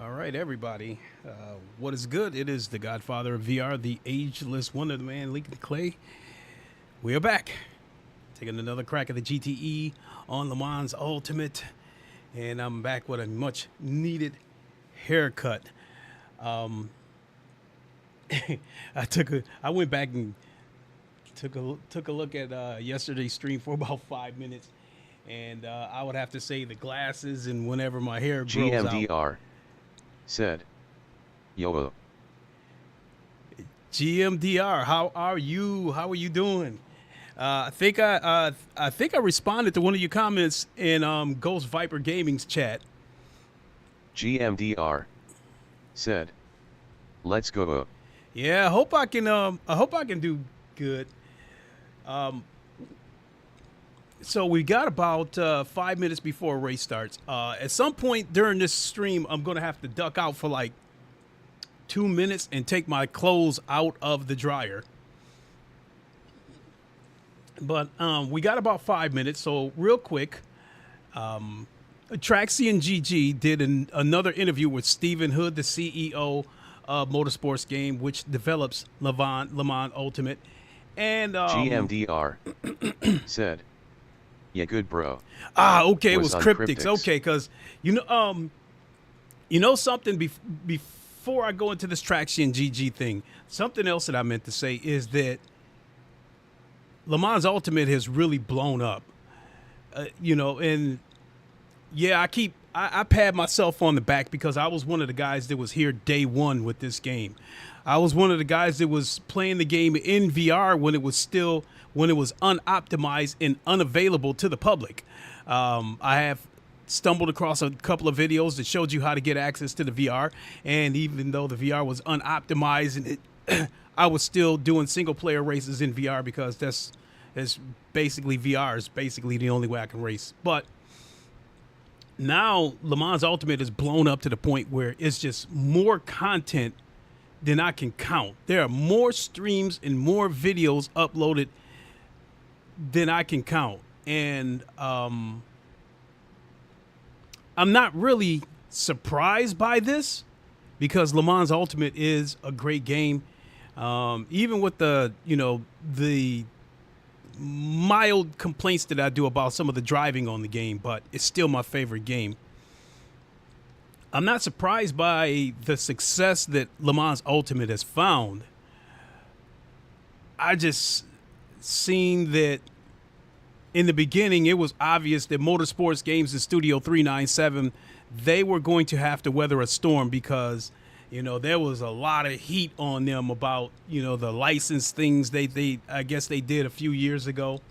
All right, everybody. What is good? It is the Godfather of VR, the ageless wonder, the man, Lincoln Clay. We are back, taking another crack at the GTE on LeMans Ultimate, and I'm back with a much-needed haircut. I went back and took a look at yesterday's stream for about 5 minutes, and I would have to say the glasses and whenever my hair grows GMDR out. said, "Yo." GMDR, how are you? How are you doing? I think I responded to one of your comments in Ghost Viper Gaming's chat. GMDR said, "Let's go." Yeah, I hope I can do good. So we got about 5 minutes before a race starts. At some point during this stream, I'm gonna have to duck out for like 2 minutes and take my clothes out of the dryer. But we got about 5 minutes, so real quick, Traxian GG did another interview with Stephen Hood, the CEO of Motorsports Game, which develops LeMans Ultimate, and GMDR said, "Yeah, good bro." Okay, it was cryptics. Okay, because you know something. Before I go into this Traxian GG thing, something else that I meant to say is that LeMans Ultimate has really blown up. And yeah, I pat myself on the back because I was one of the guys that was here day one with this game. I was one of the guys that was playing the game in VR when it was unoptimized and unavailable to the public. I have stumbled across a couple of videos that showed you how to get access to the VR, and even though the VR was unoptimized, and I was still doing single player races in VR because that's basically VR is basically the only way I can race. But now LeMans Ultimate is blown up to the point where it's just more content than I can count. There are more streams and more videos uploaded than I can count. And I'm not really surprised by this because LeMans Ultimate is a great game. Even with the mild complaints that I do about some of the driving on the game, but it's still my favorite game. I'm not surprised by the success that LeMans Ultimate has found. I just seen that in the beginning, it was obvious that Motorsports Games and Studio 397, they were going to have to weather a storm because, there was a lot of heat on them about, the license things I guess they did a few years ago.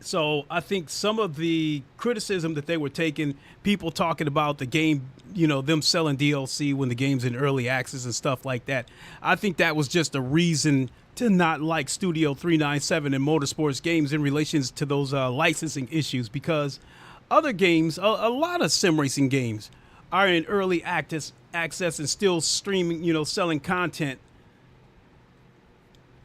So I think some of the criticism that they were taking, people talking about the game, them selling DLC when the game's in early access and stuff like that, I think that was just a reason to not like Studio 397 and Motorsports Games in relation to those licensing issues, because other games, a lot of sim racing games are in early access and still streaming, selling content.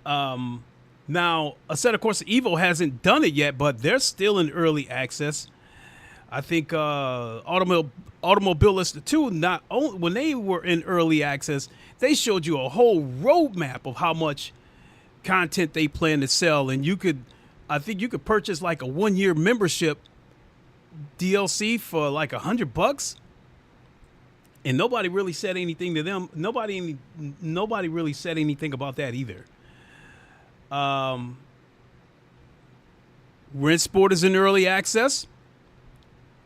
Now, Assetto Corsa Evo hasn't done it yet, but they're still in early access. I think Automobilist 2, not only when they were in early access, they showed you a whole roadmap of how much content they plan to sell, and I think you could purchase like a 1-year membership DLC for like $100, and nobody really said anything to them. Nobody really said anything about that either. Rent Sport is in early access,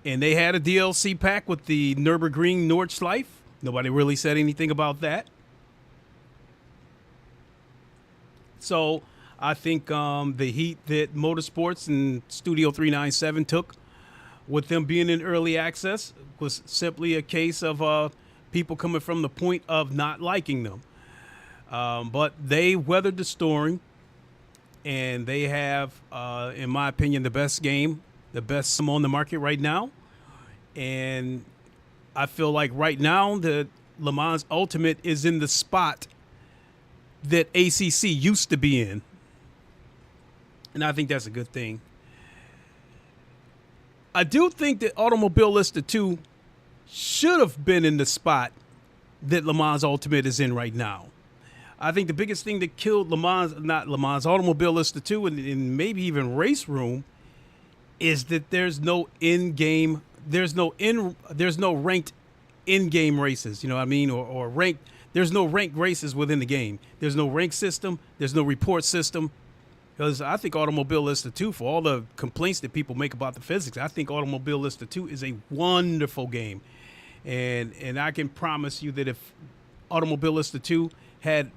and they had a DLC pack with the Nürburgring Nordschleife. Nobody really said anything about that. So I think the heat that Motorsports and Studio 397 took with them being in early access was simply a case of people coming from the point of not liking them. But they weathered the storm, and they have, in my opinion, the best game, the best sim on the market right now. And I feel like right now the LeMans Ultimate is in the spot that ACC used to be in. And I think that's a good thing. I do think that Automobilista 2 should have been in the spot that LeMans Ultimate is in right now. I think the biggest thing that killed Automobilista 2 and maybe even Race Room is that there's no ranked in-game races, you know what I mean? Or ranked, there's no ranked races within the game. There's no rank system, there's no report system. Because I think Automobilista 2, for all the complaints that people make about the physics, I think Automobilista 2 is a wonderful game. And I can promise you that if Automobilista 2 had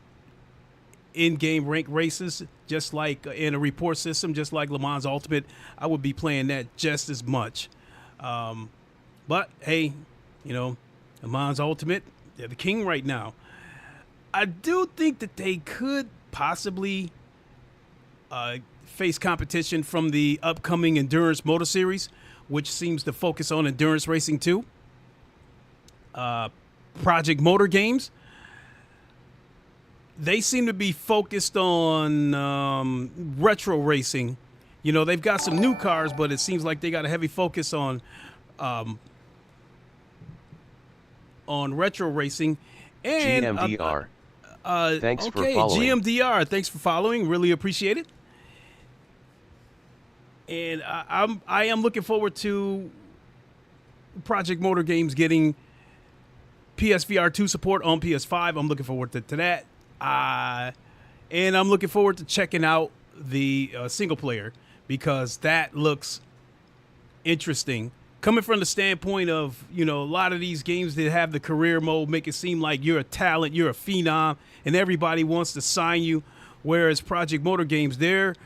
in-game rank races, just like in a report system, just like Le Mans Ultimate, I would be playing that just as much. But hey, you know, Le Mans Ultimate, they're the king right now. I do think that they could possibly face competition from the upcoming Endurance Motor Series, which seems to focus on endurance racing too. Project Motor Games, they seem to be focused on retro racing. You know, they've got some new cars, but it seems like they got a heavy focus on retro racing. And GMDR. Thanks for okay, following. GMDR, thanks for following. Really appreciate it. And I am looking forward to Project Motor Games getting PSVR 2 support on PS5. I'm looking forward to that. And I'm looking forward to checking out the single player, because that looks interesting. Coming from the standpoint of, you know, a lot of these games that have the career mode make it seem like you're a talent, you're a phenom, and everybody wants to sign you. Whereas Project Motor Games, their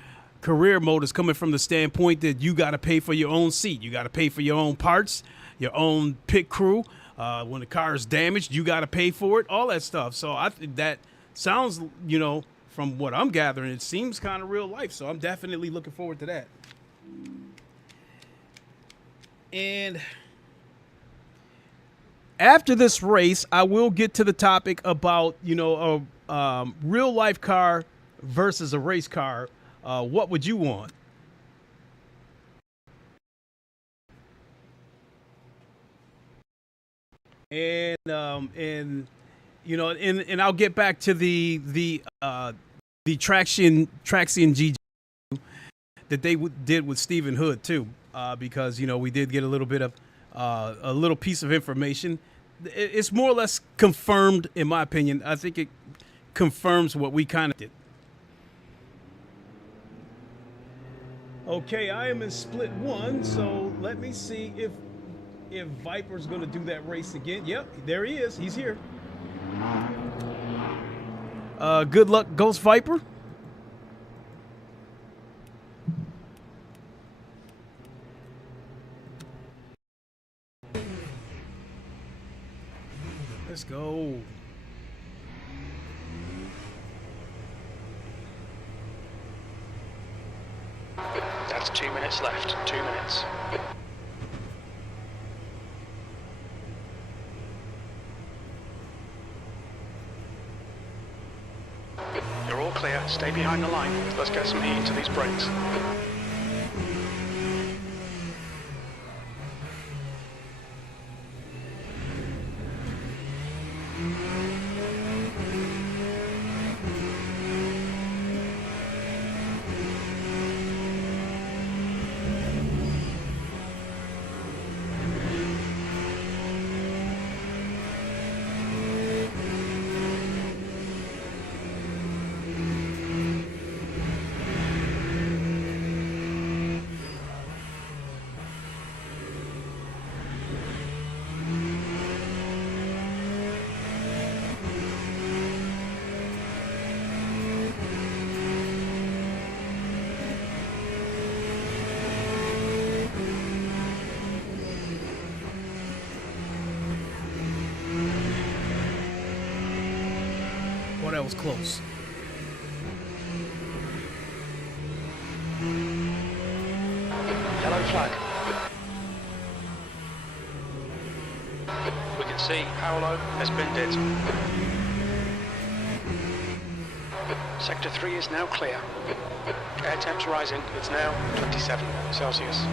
career mode is coming from the standpoint that you got to pay for your own seat. You got to pay for your own parts, your own pit crew. When the car is damaged, you got to pay for it, all that stuff. So I think that sounds, you know, from what I'm gathering, it seems kind of real life. So I'm definitely looking forward to that. And after this race, I will get to the topic about, you know, a real life car versus a race car. What would you want? And you know, and I'll get back to the Traxion GG that they did with Stephen Hood too, because, you know, we did get a little bit of a little piece of information. It's more or less confirmed, in my opinion. I think it confirms what we kind of did. Okay, I am in split one, so let me see if Viper's going to do that race again. Yep, there he is. He's here. Good luck, Ghost Viper. Let's go. That's 2 minutes left. 2 minutes. You're all clear. Stay behind the line. Let's get some heat into these brakes. Oh, that was close. Yellow flag. We can see Paolo has been hit. Sector 3 is now clear. Air temps rising. It's now 27 Celsius.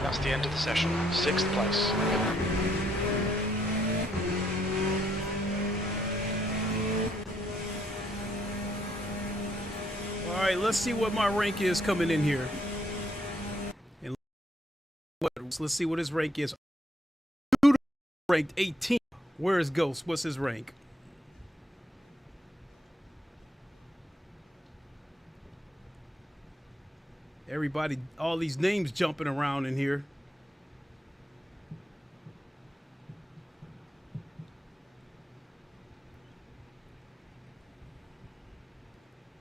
That's the end of the session. 6th place. All right, let's see what my rank is coming in here. And let's see what his rank is. Ranked 18. Where is Ghost? What's his rank? Everybody, all these names jumping around in here.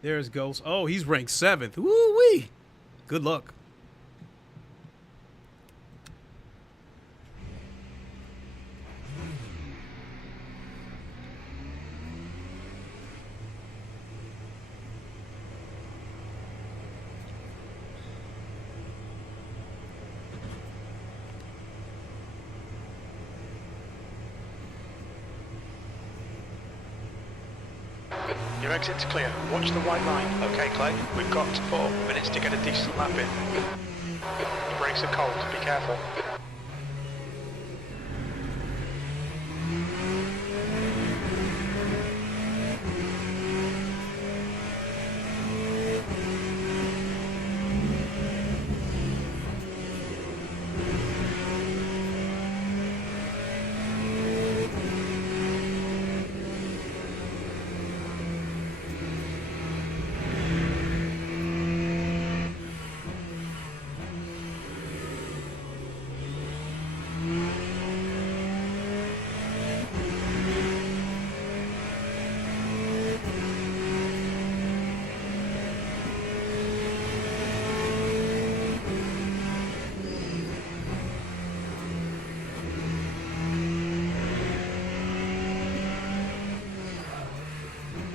There's Ghost. Oh, he's ranked 7th. Woo-wee. Good luck. Your exit's clear. Watch the white line. Okay, Clay. We've got 4 minutes to get a decent lap in. The brakes are cold. Be careful.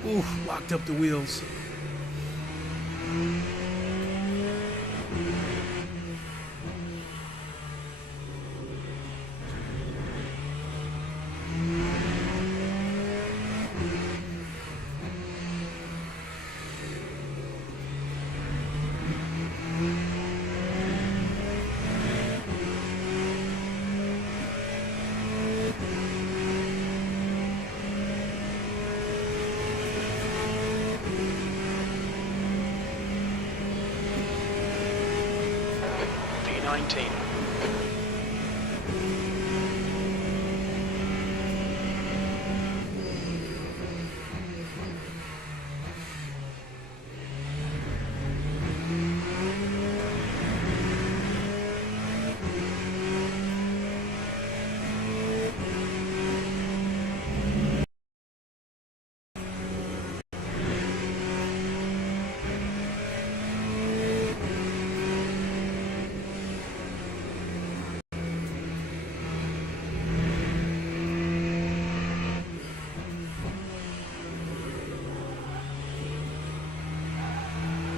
Oof, locked up the wheels. V19.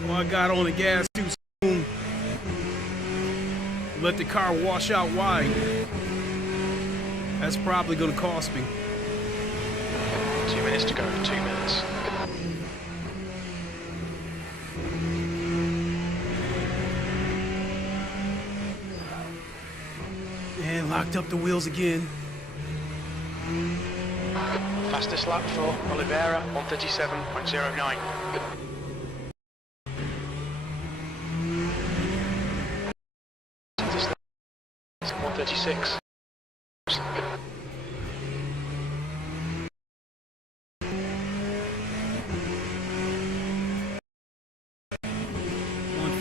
I got on the gas too soon. Let the car wash out wide. That's probably going to cost me. 2 minutes to go. 2 minutes. And locked up the wheels again. Fastest lap for Oliveira, 137.09. Fastest lap, 136.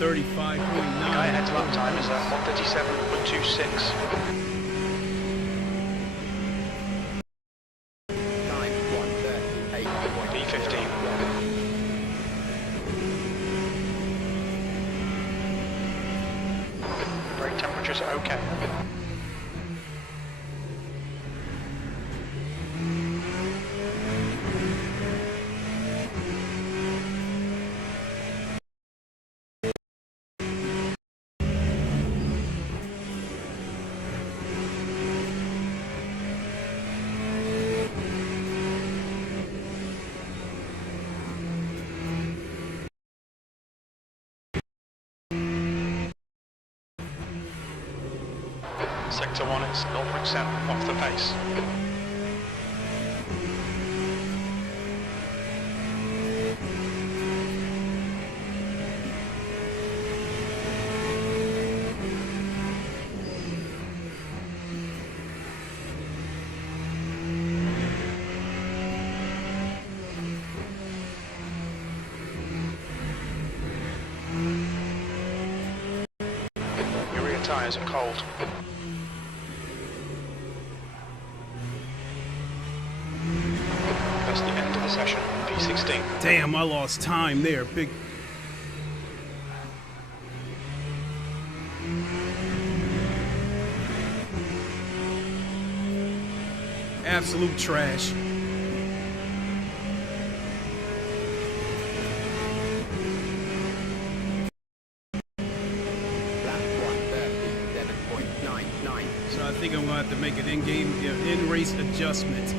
35.9. Guy ahead's lap time is 1:37.26. 9:1:38. P15. Brake temperatures are okay. Sector 1 is 0.7 off the pace. Your rear tyres are cold. That's the end of the session. P16. Damn, I lost time there. Big. Absolute trash. So I think I'm gonna have to make an in-race adjustment.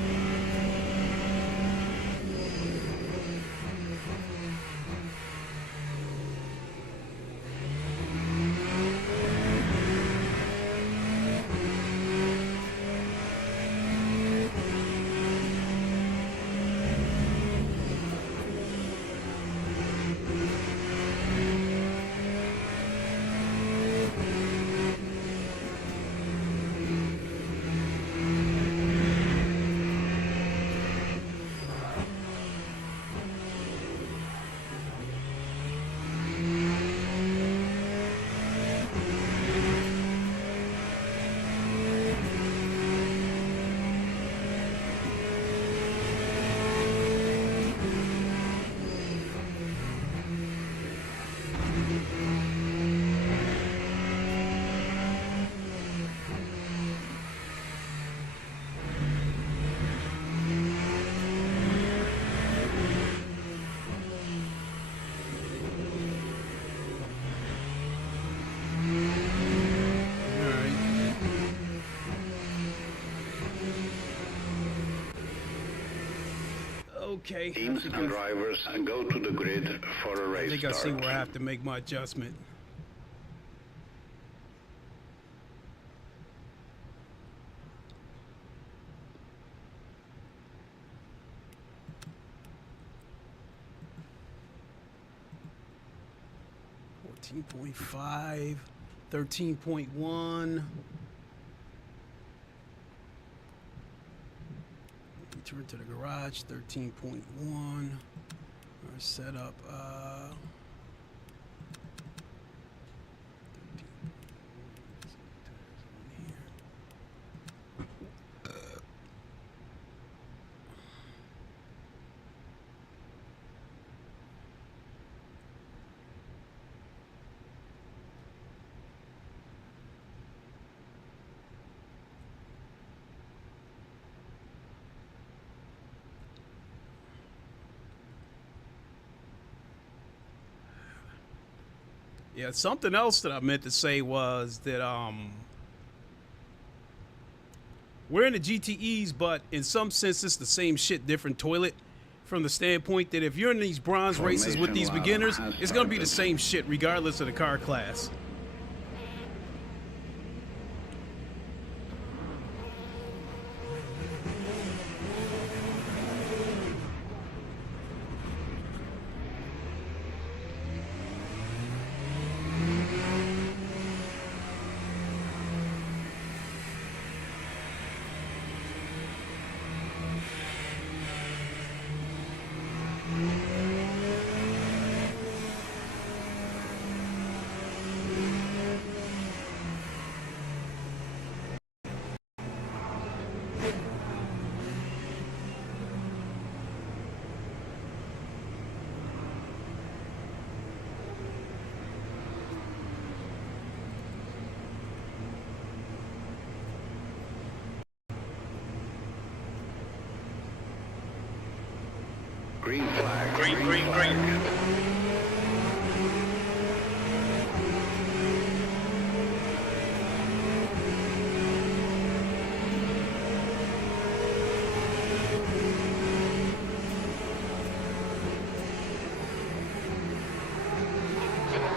Okay. Teams and drivers go to the grid for a race I think I start. see where I have to make my adjustment. .5, 13.1. Return to the garage, 13.1. Our setup, yeah, something else that I meant to say was that we're in the GTEs, but in some sense it's the same shit, different toilet, from the standpoint that if you're in these bronze races with these beginners, it's going to be the same shit regardless of the car class. Green flag. Green, green, flag. green.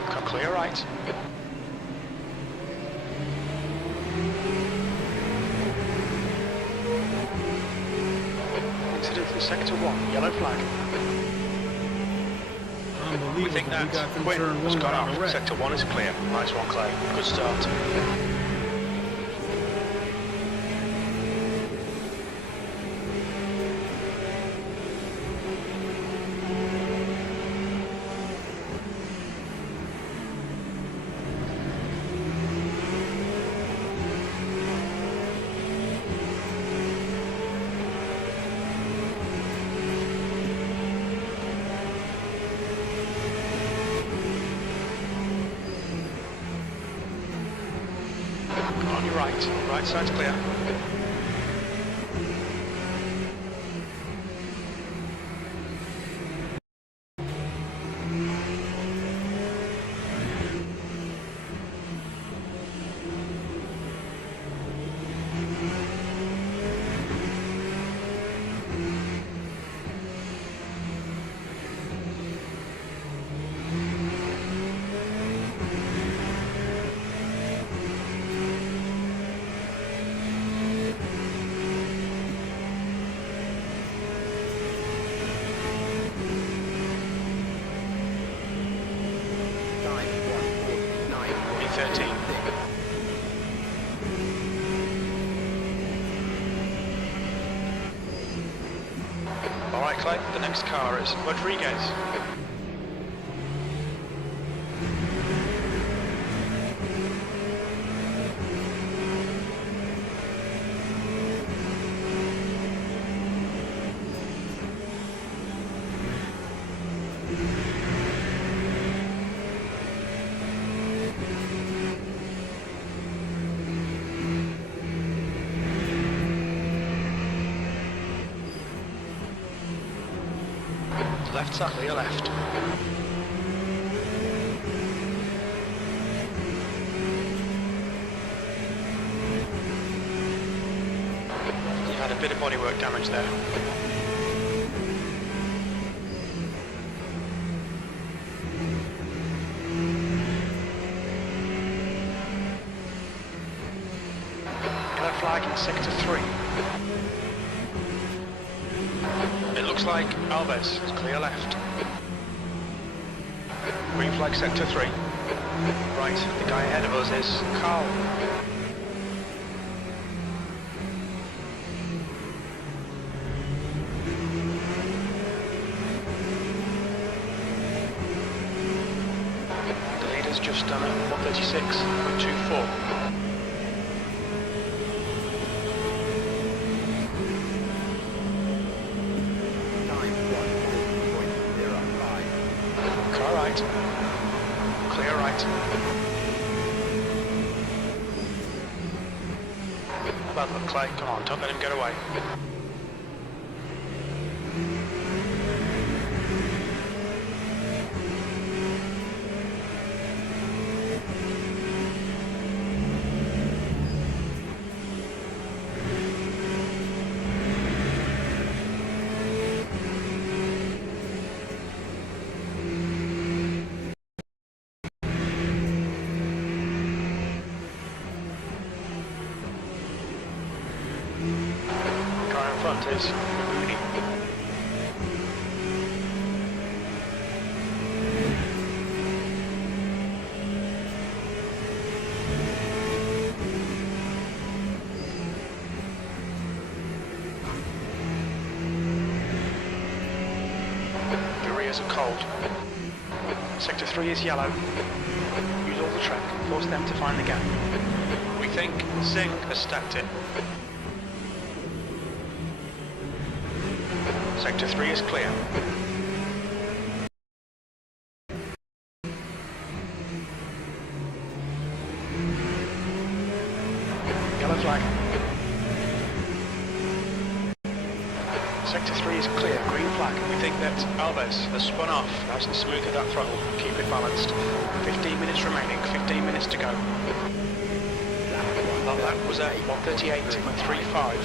Come clear right. Incident in sector 1, yellow flag. Unbelievable. We think that got through Quinn turn has one gone without a off. wreck. Sector 1 is clear. Nice one, Clay. Good start. On your right. Right side's clear. B13. All right, Clay. The next car is Rodriguez. Left side, clear left. You had a bit of bodywork damage there. Yellow flag in sector 3. It looks like Alves is clear left. Green flag sector 3. Right, the guy ahead of us is Carl. The leader's just done a 136.24. Car right. Clear right. Bad luck, Clay. Come on, don't let him get away. Car in front is Mooney. The rears are cold. Sector 3 is yellow. Use all the track, force them to find the gap. We think Singh has stacked it. Sector 3 is clear. Yellow flag. Sector 3 is clear, green flag. We think that Alves has spun off, nice and smooth at that throttle, keep it balanced. 15 minutes remaining, 15 minutes to go. That was a 138.35.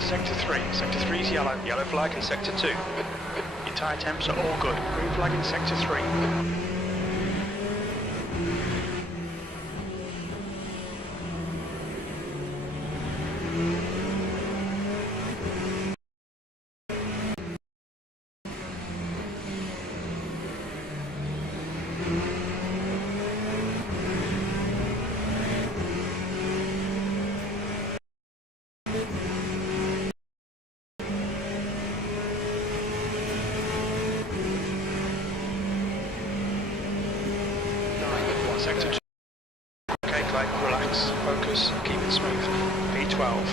Sector 3. Sector 3 is yellow. Yellow flag in Sector 2. Your tyre temps are all good. Green flag in Sector 3. Sector 2. Okay, Clay, relax, focus, keep it smooth. V12.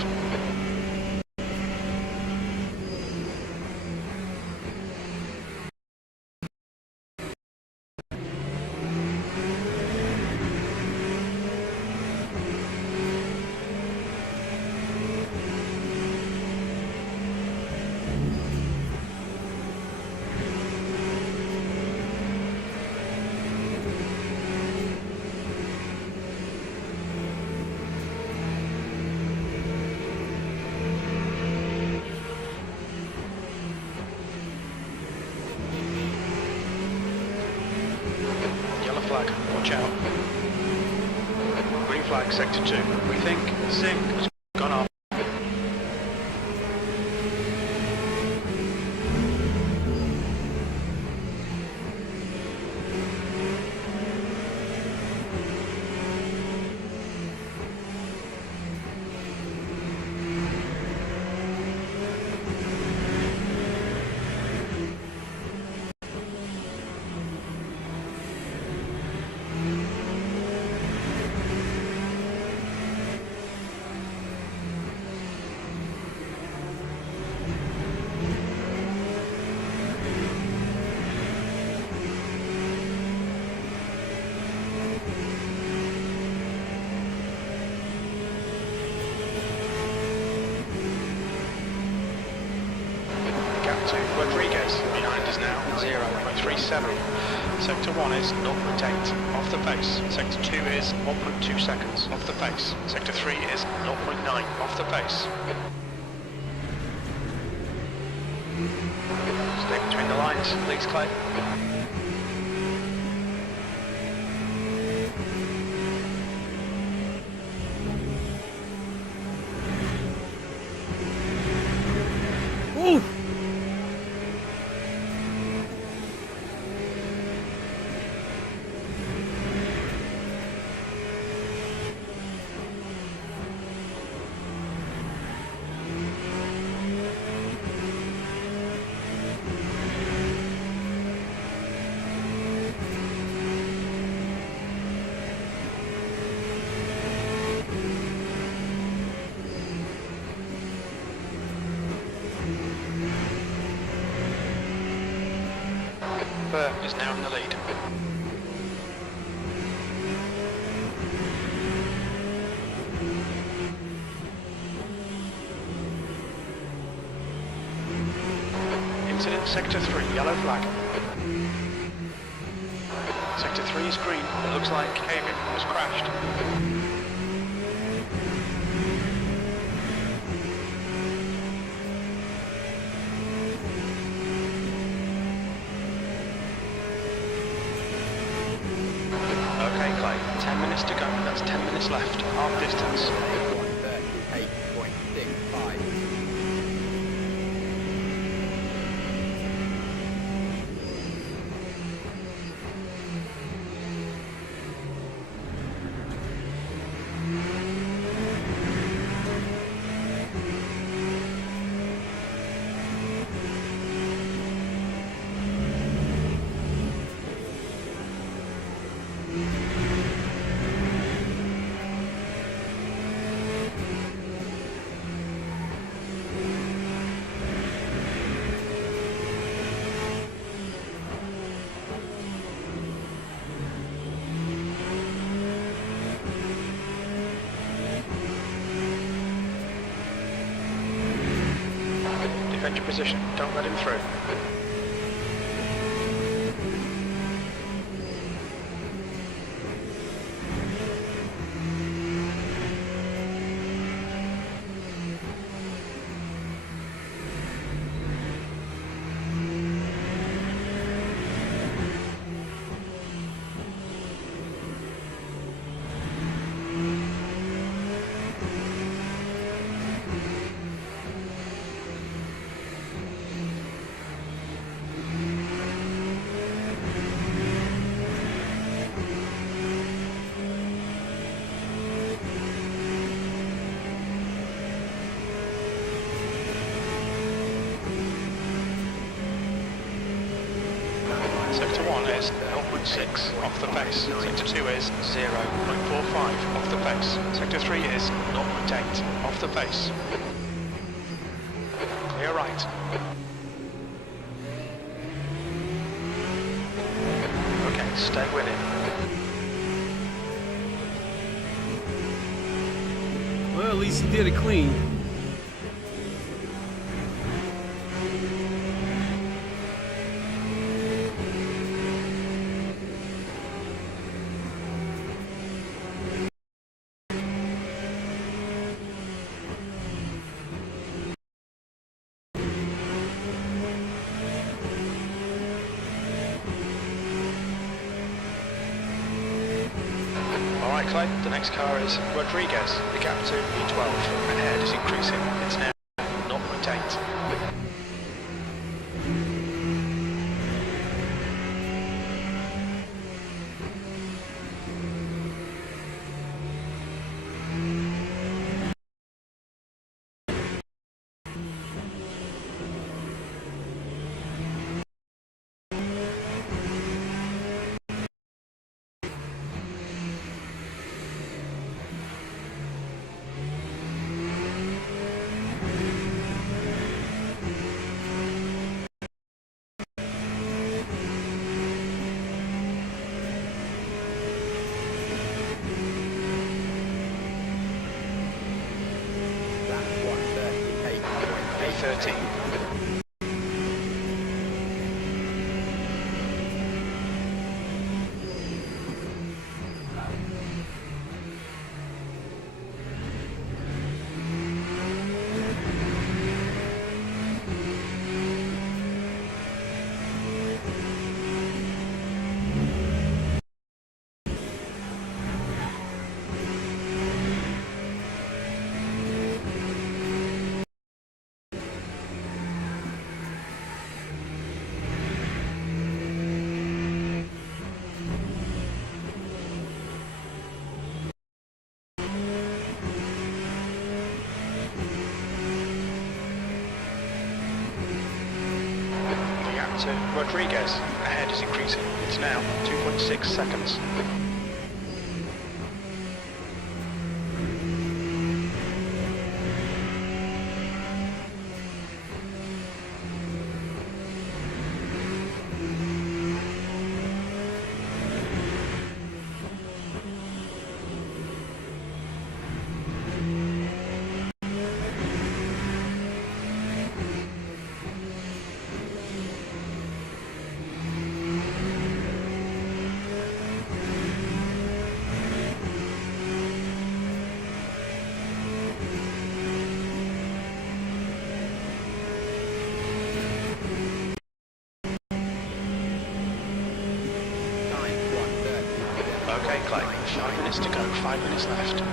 Flag, watch out. Green flag, Sector 2. We think Zing has gone off. Rodriguez behind us now, 0.37. Sector 1 is 0.8 off the face. Sector 2 is 1.2 seconds off the face. Sector 3 is 0.9 off the face. Stay between the lines, please, Clay. Ooh. Burr is now in the lead. Incident Sector 3, yellow flag. Sector 3 is green. It looks like cabin has crashed. minutes to go. That's 10 minutes left. Half distance. 138.65. Defend your position. Don't let him through. Sector 1 is 0.6 off the pace. Sector 2 is 0.45 off the pace. Sector 3 is 0.8 off the pace. Clear right. Okay, stay with him. Well, at least he did it clean. Alright Clay, the next car is Rodriguez. The gap to P12 ahead is increasing. It's now 0.8. A13. To Rodriguez, ahead is increasing. It's now 2.6 seconds. 5 minutes to go, 5 minutes left.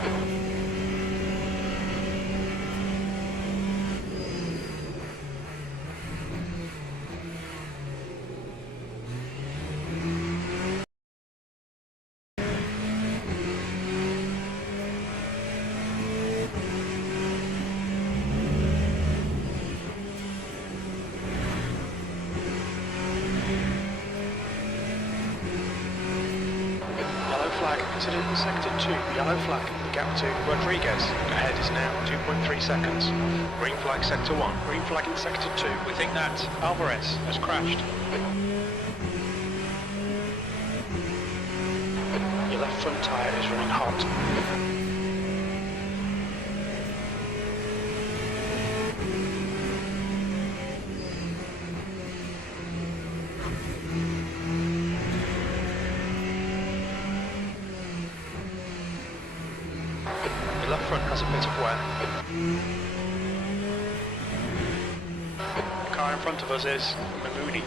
Flag, consider sector 2, yellow flag, the gap to Rodriguez. Ahead is now 2.3 seconds. Green flag sector 1, green flag in sector 2. We think that Alvarez has crashed. Your left front tyre is running hot. Left front has a bit of wear. The car in front of us is Mahmoudi.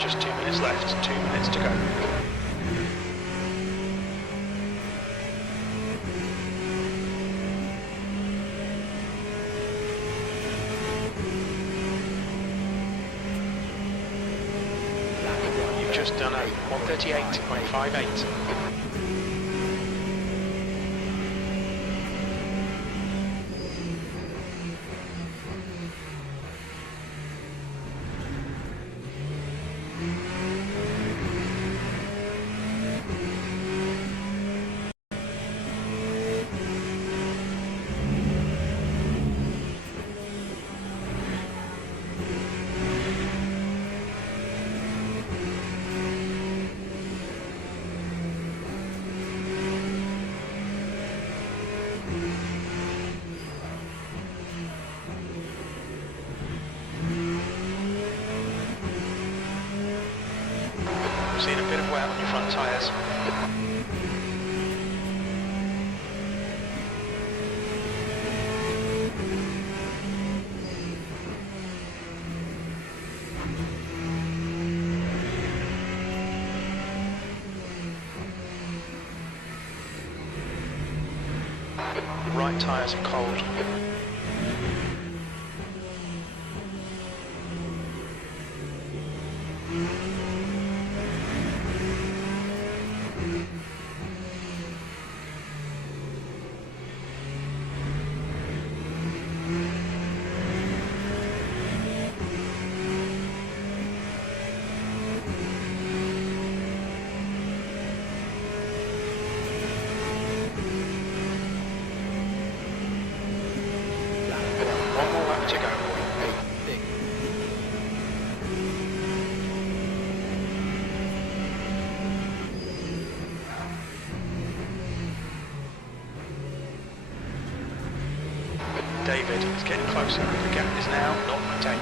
Just 2 minutes left, 2 minutes to go. You've just done a 138.58. Seeing a bit of wear on your front tyres. The right tyres are cold. David. It's getting closer. The gap is now 0.8.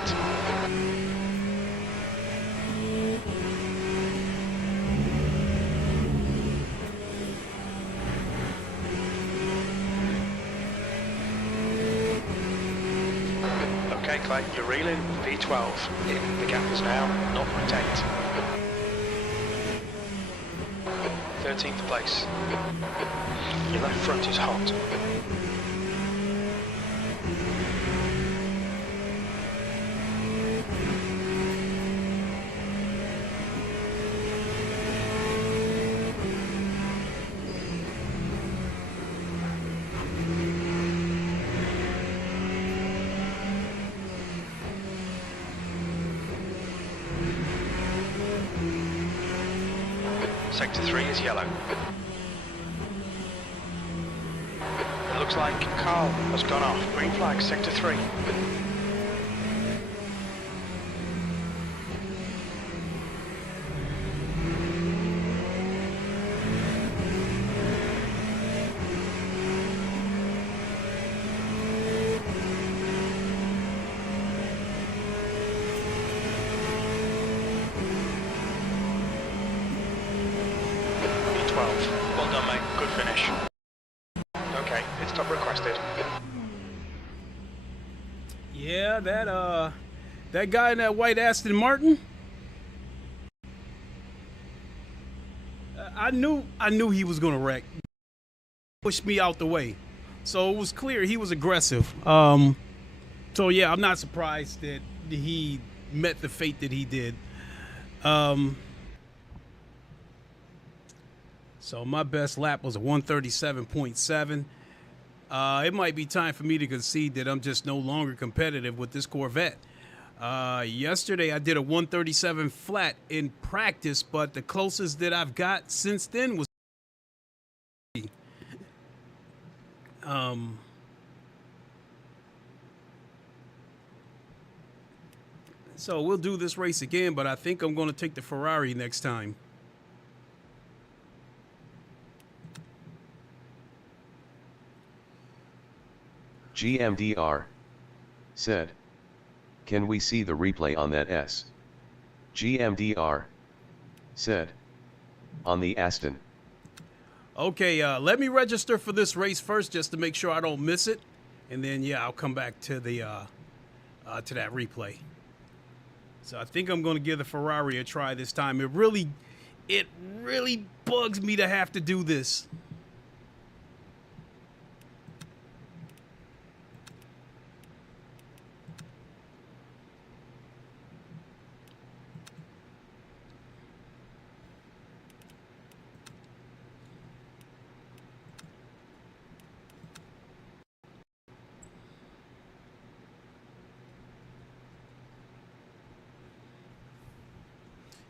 Okay, Clay, you're reeling. V12. The gap is now 0.8. 13th place. Your left front is hot. Sector 3 is yellow. It looks like Carl has gone off. Green flag, Sector 3. Well done, mate. Good finish. Okay, pit stop requested. Yeah, that guy in that white Aston Martin. I knew he was gonna wreck. Pushed me out the way, so it was clear he was aggressive. So yeah, I'm not surprised that he met the fate that he did. So my best lap was a 137.7. It might be time for me to concede that I'm just no longer competitive with this Corvette. Yesterday I did a 137 flat in practice, but the closest that I've got since then was so we'll do this race again, but I think I'm going to take the Ferrari next time. GMDR said, "Can we see the replay on that S?" GMDR said, "On the Aston." Okay, let me register for this race first just to make sure I don't miss it, and then yeah, I'll come back to the to that replay. So I think I'm going to give the Ferrari a try this time. It really bugs me to have to do this.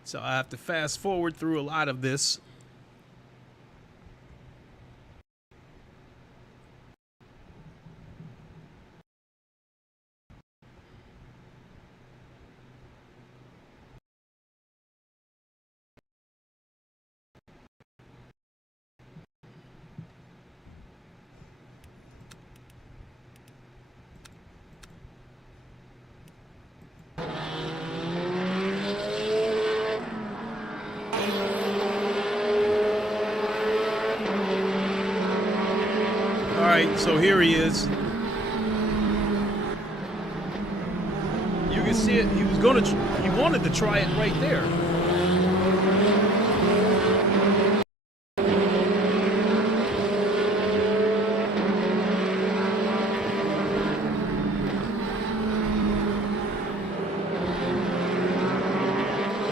So I have to fast forward through a lot of this. So here he is. You can see it. He wanted to try it right there.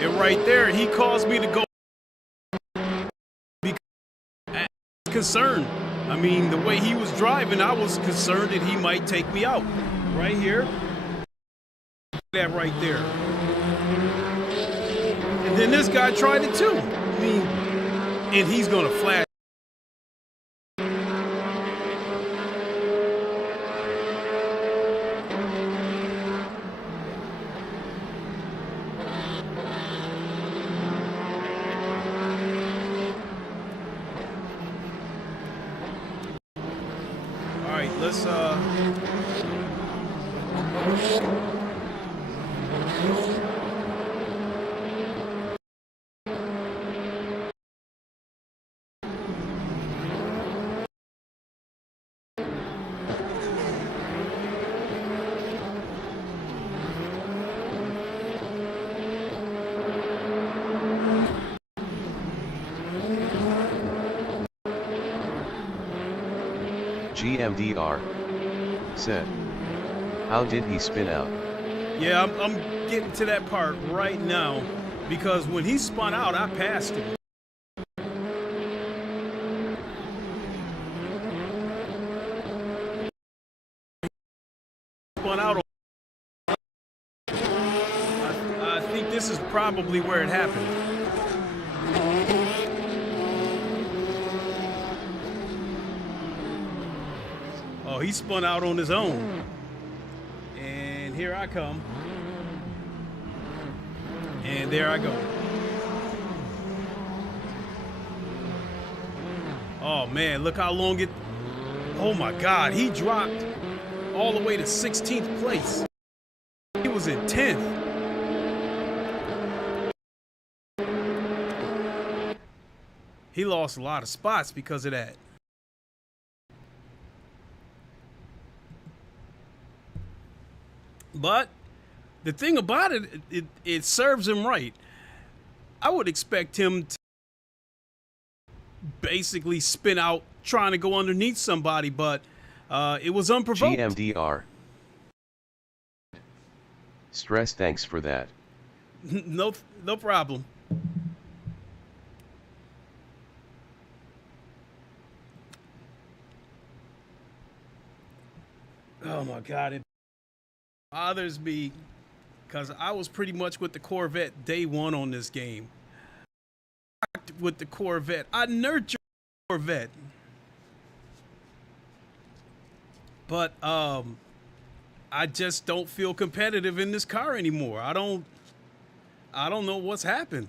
And right there, he caused me to go because I was concerned. I mean, the way he was driving, I was concerned that he might take me out. Right here. That right there. And then this guy tried it too. I mean, and he's going to flash. Let's GMDR said, how did he spin out? Yeah, I'm getting to that part right now because when he spun out, I passed him. Spun out. I think this is probably where it happened. Oh, he spun out on his own. And here I come. And there I go. Oh man, look how long it... Oh my God, he dropped all the way to 16th place. He was in 10th. He lost a lot of spots because of that. But the thing about it, it serves him right. I would expect him to basically spin out trying to go underneath somebody, but it was unprovoked. GMDR. Stress, thanks for that. No problem. Oh my God, it bothers me because I was pretty much with the Corvette day one on this game. With the Corvette, I nurtured the Corvette, but I just don't feel competitive in this car anymore. I don't know what's happened.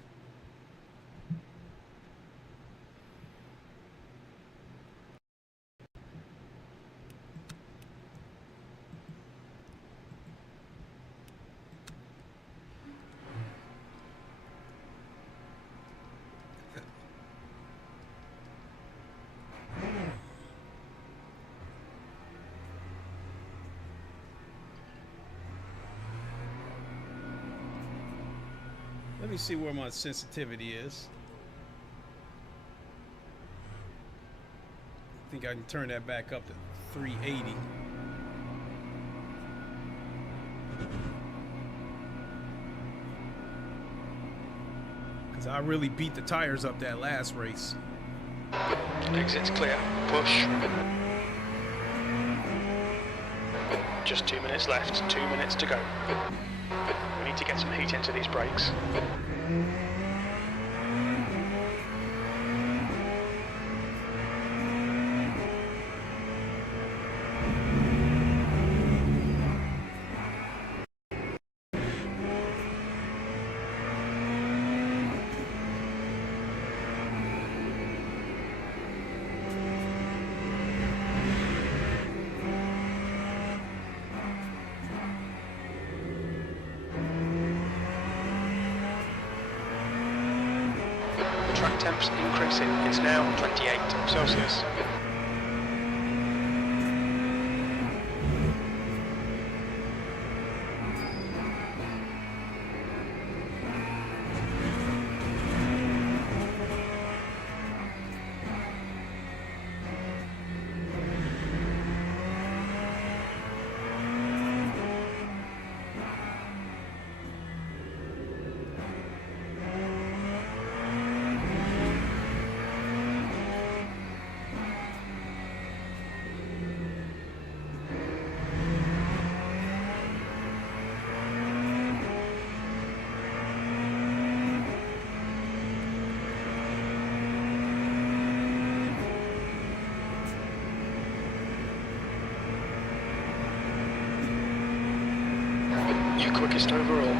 Let me see where my sensitivity is. I think I can turn that back up to 380. Because I really beat the tires up that last race. Exit's clear. Push. Just 2 minutes left. 2 minutes to go. We need to get some heat into these brakes. Track temps increasing. It's now 28 Celsius. You quickest overall.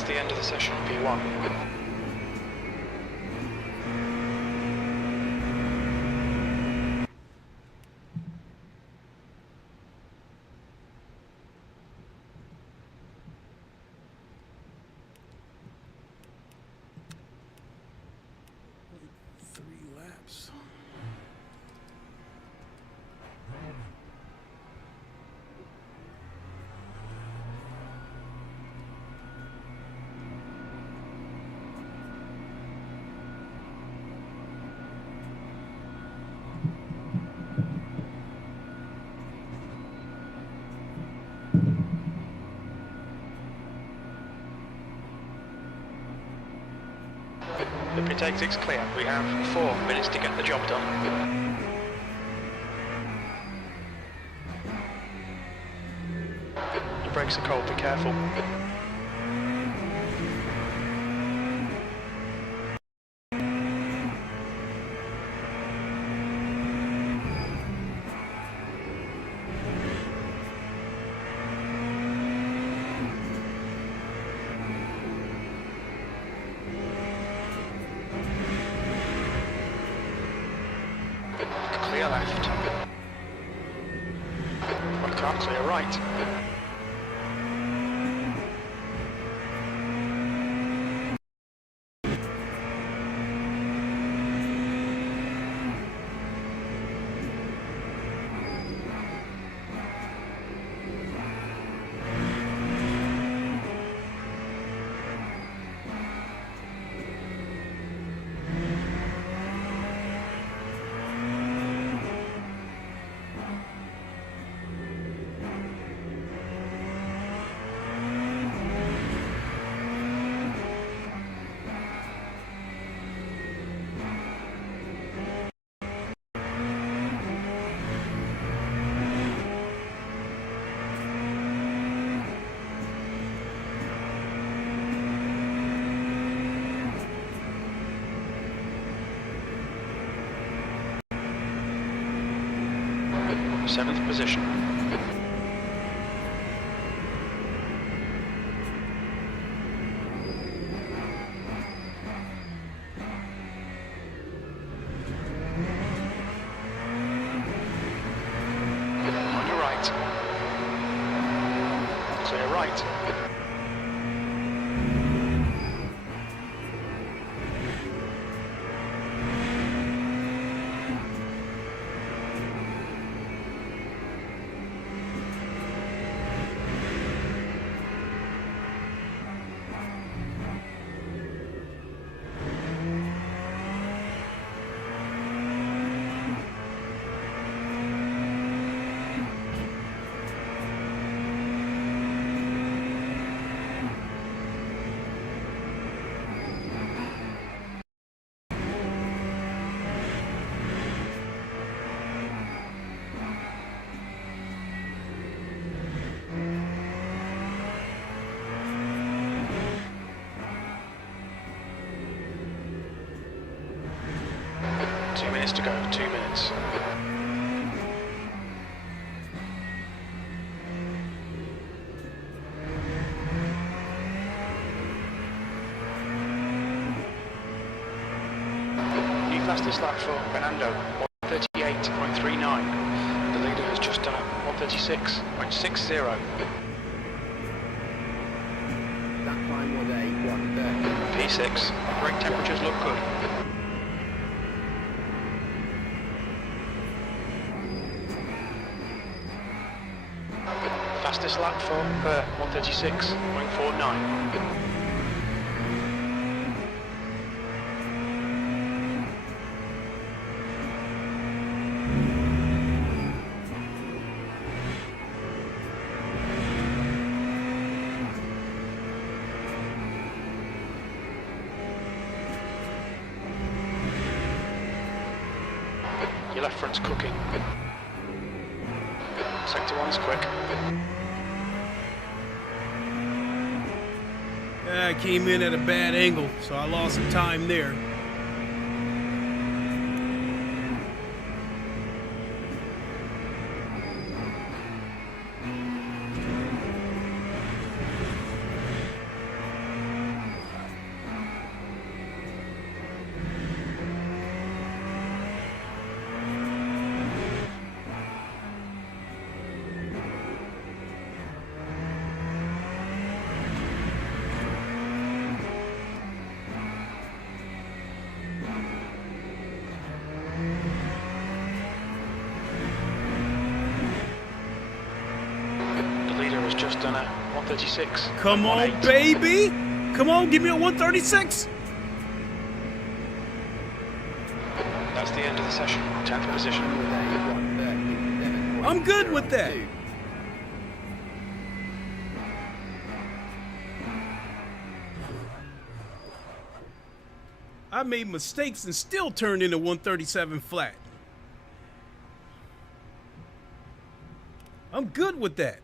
That's the end of the session, P1. Laps. The pre-exit's clear. We have 4 minutes to get the job done. The brakes are cold, be careful. Clear left. One car, clear right. Seventh position. On your right. Clear right. To go, 2 minutes. New fastest lap for Fernando, 1:38.39. The leader has just done it, 1:36.60. That climb was a 1:30. P6, brake temperatures look good. Fastest lap for 1:36.49. Your left front's cooking. Sector 1 is quick. I came in at a bad angle, so I lost some time there. just done a 136. Come on, 1.18. baby. Come on, give me a 136. That's the end of the session. 10th position. I'm good with that. I made mistakes and still turned into 137 flat. I'm good with that.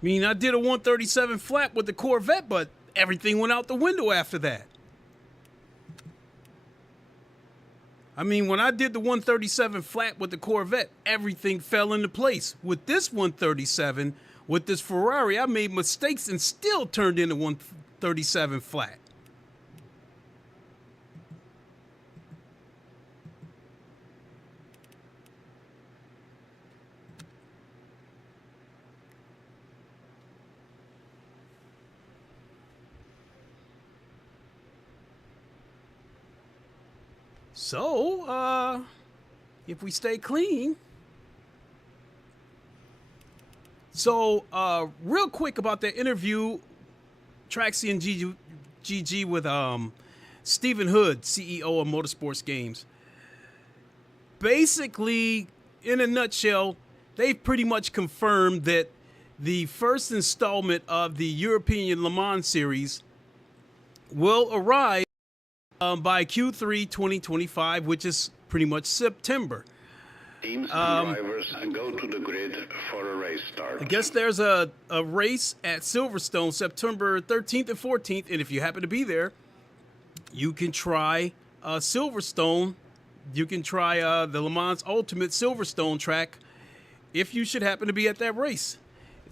I mean, I did a 137 flat with the Corvette, but everything went out the window after that. I mean, when I did the 137 flat with the Corvette, everything fell into place. With this 137, with this Ferrari, I made mistakes and still turned into 137 flat. So, if we stay clean. So, real quick about that interview, Traxi and GG with Stephen Hood, CEO of Motorsports Games. Basically, in a nutshell, they've pretty much confirmed that the first installment of the European Le Mans series will arrive by Q3 2025, which is pretty much September. Teams and drivers go to the grid for a race start. I guess there's a race at Silverstone September 13th and 14th, and if you happen to be there, you can try Silverstone. You can try the Le Mans Ultimate Silverstone track if you should happen to be at that race.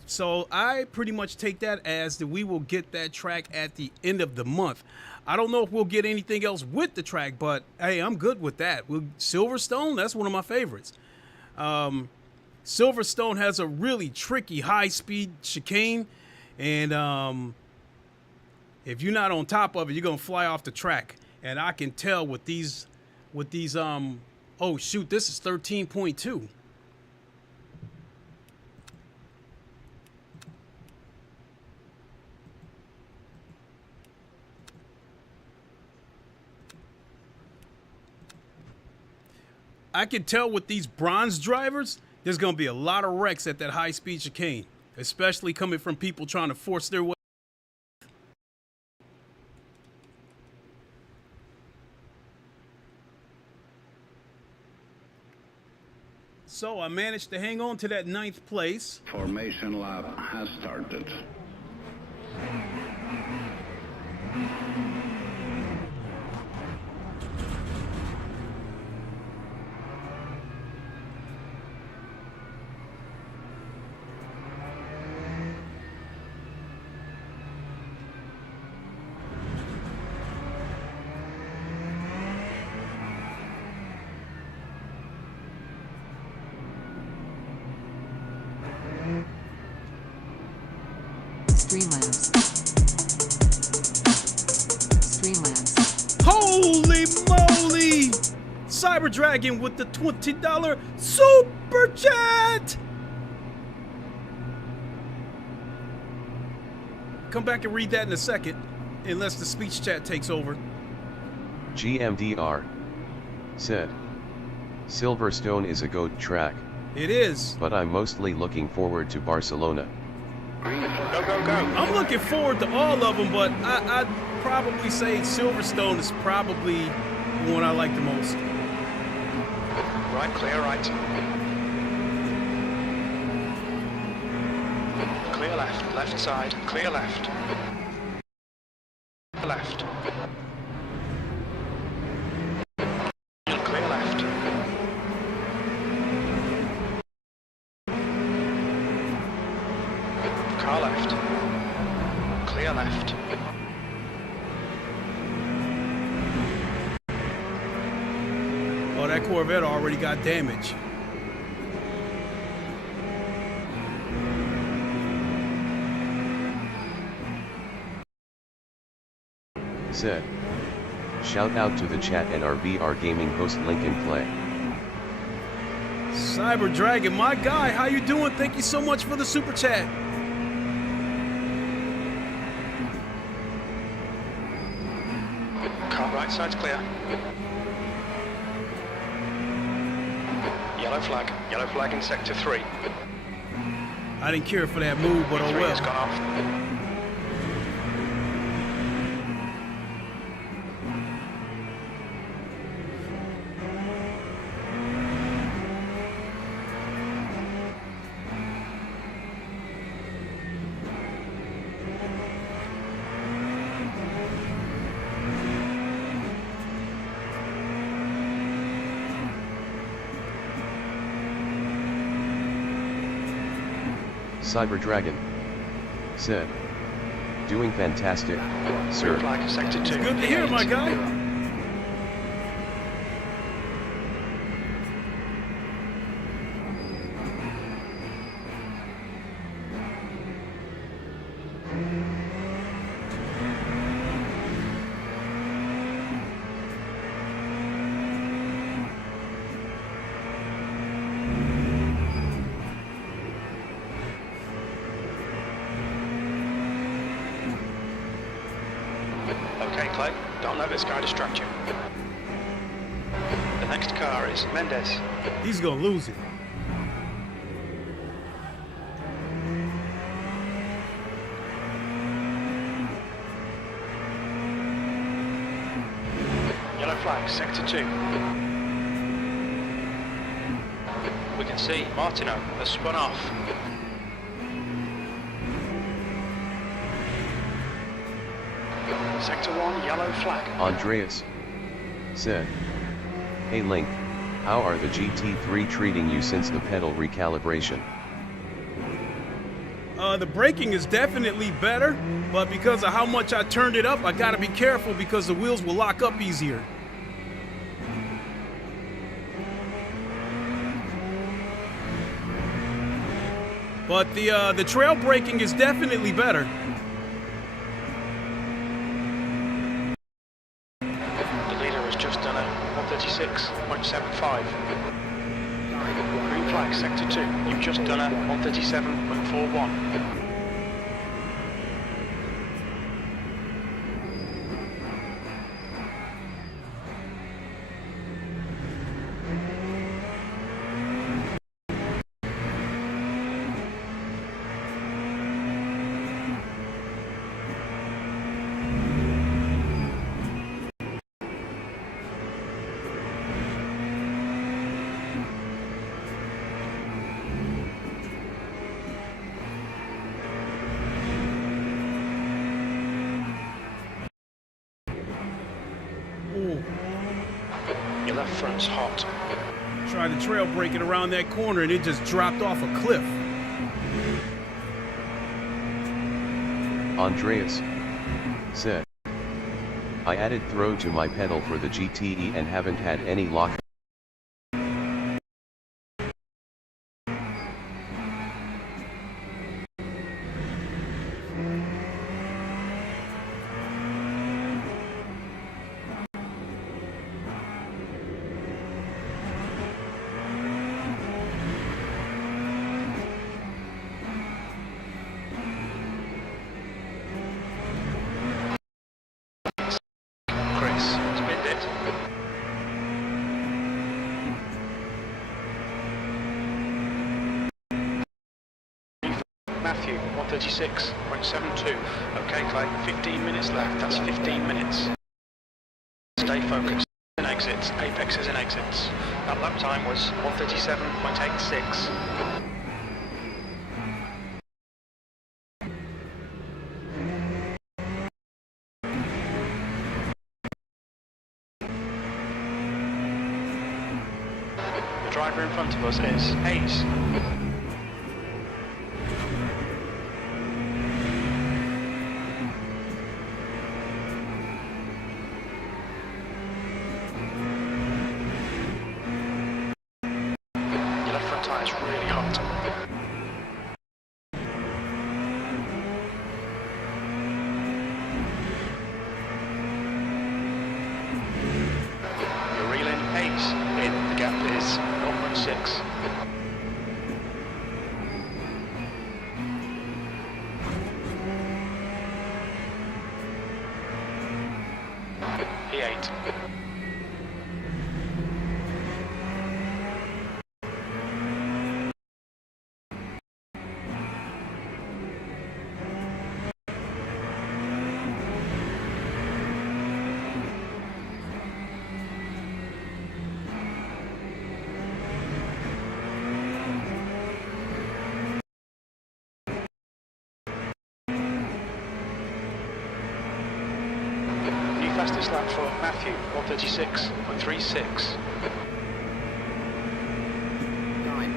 So I pretty much take that as that we will get that track at the end of the month. I don't know if we'll get anything else with the track, but hey, I'm good with that. Silverstone, that's one of my favorites. Silverstone has a really tricky high-speed chicane, and if you're not on top of it, you're gonna fly off the track. And I can tell with these, oh shoot, this is 13.2. I can tell with these bronze drivers, there's going to be a lot of wrecks at that high-speed chicane, especially coming from people trying to force their way. So I managed to hang on to that 9th place. Formation lap has started. Streamlabs. Holy moly! Cyber Dragon with the $20 super chat! Come back and read that in a second, unless the speech chat takes over. GMDR said, Silverstone is a GOAT track, It is. but I'm mostly looking forward to Barcelona. Go, go, go. I'm looking forward to all of them, but I'd probably say Silverstone is probably the one I like the most. Right, clear right. Clear left, left side, clear left. Left. Clear left. Car left. Clear left. Oh, that Corvette already got damage. Said, Shout out to the chat and our VR gaming host link in play. Cyber Dragon, my guy, how you doing? Thank you so much for the super chat. Car right side's clear. Yellow flag in sector 3. I didn't care for that move, but oh Three has well. gone off. Cyber Dragon said, doing fantastic, sir. Flag sector 2. Good to hear, my guy. Okay, Clay, don't let this guy distract you. The next car is Mendes. He's gonna lose it. Yellow flag, sector 2. We can see Martino has spun off. Sector 1, yellow flag. Andreas said, hey Link, how are the GT3 treating you since the pedal recalibration? The braking is definitely better, but because of how much I turned it up, I gotta be careful because the wheels will lock up easier. But the trail braking is definitely better. The leader has just done a 136.75. Green flag, sector 2. You've just done a 137.41. Your left front's hot. Tried to trail brake it around that corner and it just dropped off a cliff. Andreas said, I added throw to my pedal for the GTE and haven't had any lock. Matthew, 136.72. Okay, Clay, 15 minutes left. That's 15 minutes. Stay focused. And exits, apexes and exits. That lap time was 137.86. The driver in front of us is Hayes. P6. P8. Fastest lap for Matthew, 1:36.36.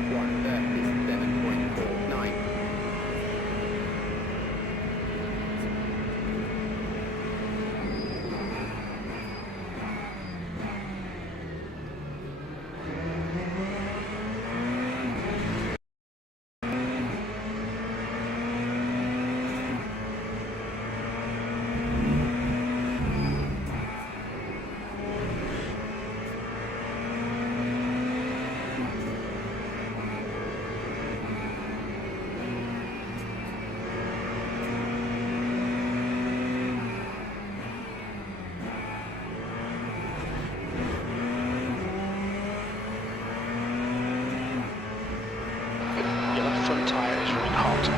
1:37.49. Your left front tyre is running hot.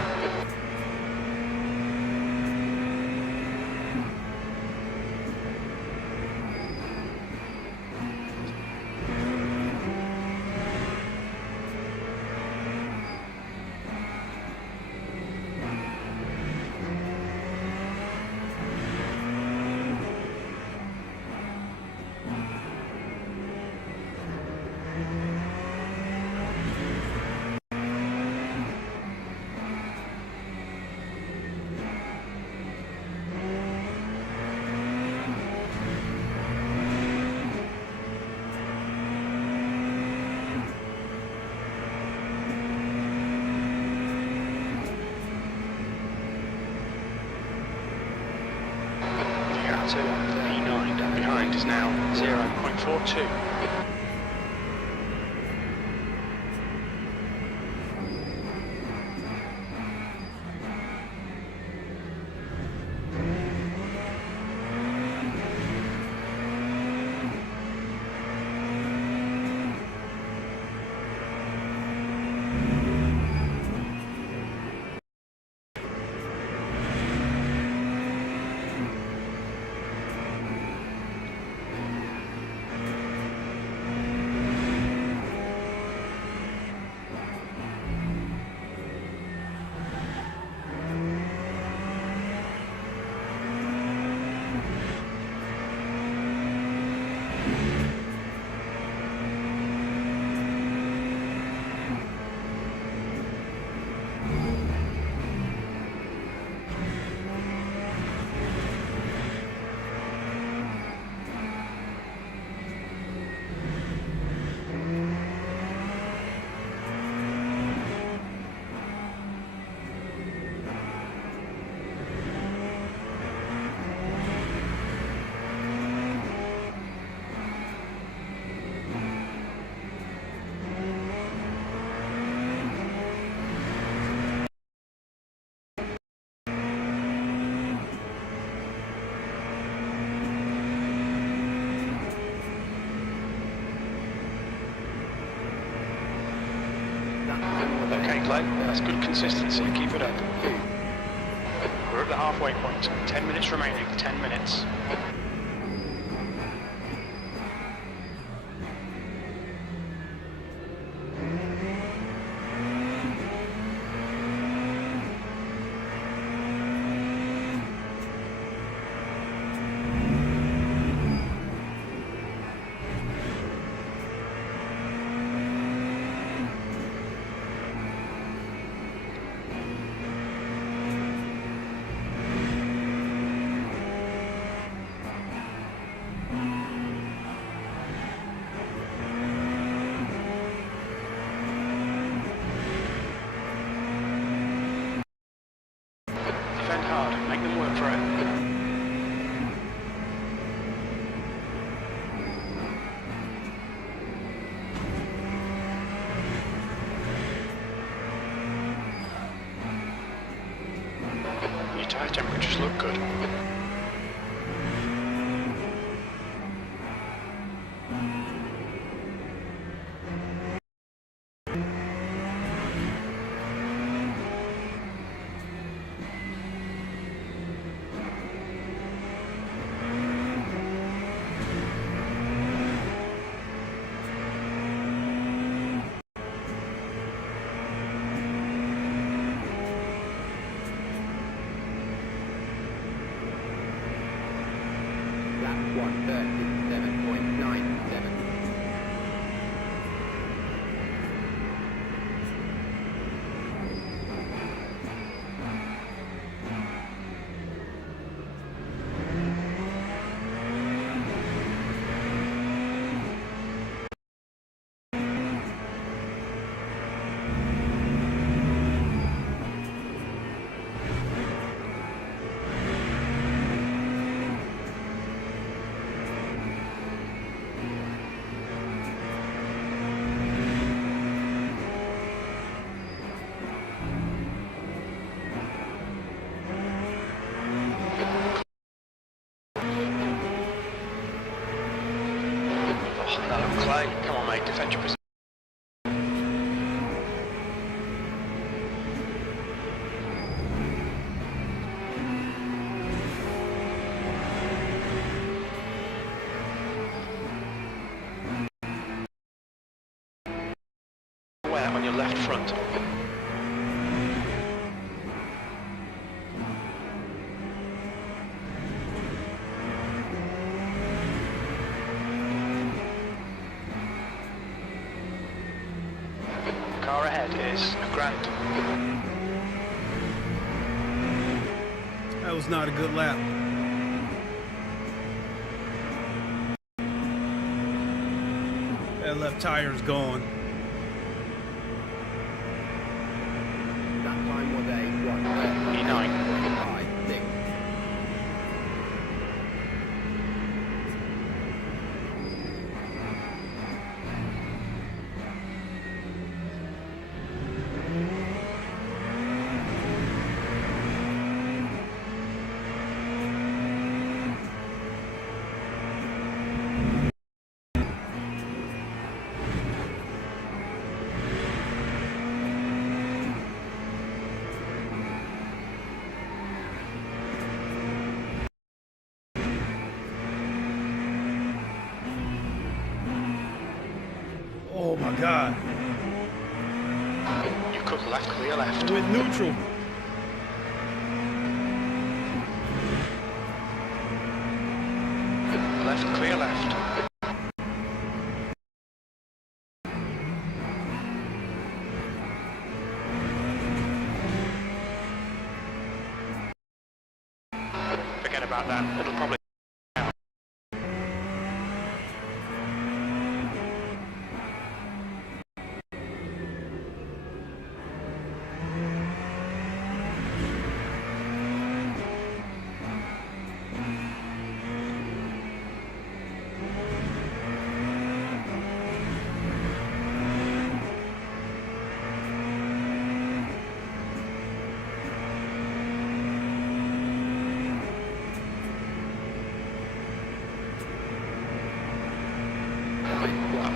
P9 down behind is now 0.42. Okay, Clay, that's good consistency. Keep it up. We're at the halfway point. 10 minutes remaining. 10 minutes. Defend hard. Make them work for it. just look good. Lap 137.97. Oh, no, Clay. Come on, mate. Defend your position. Where on your left front? Car ahead is grand. That was not a good lap. That left tire's gone. That time was a 1:30.56. Oh my God. You could left, clear left. With neutral. Left, clear left. Forget about that. It'll probably.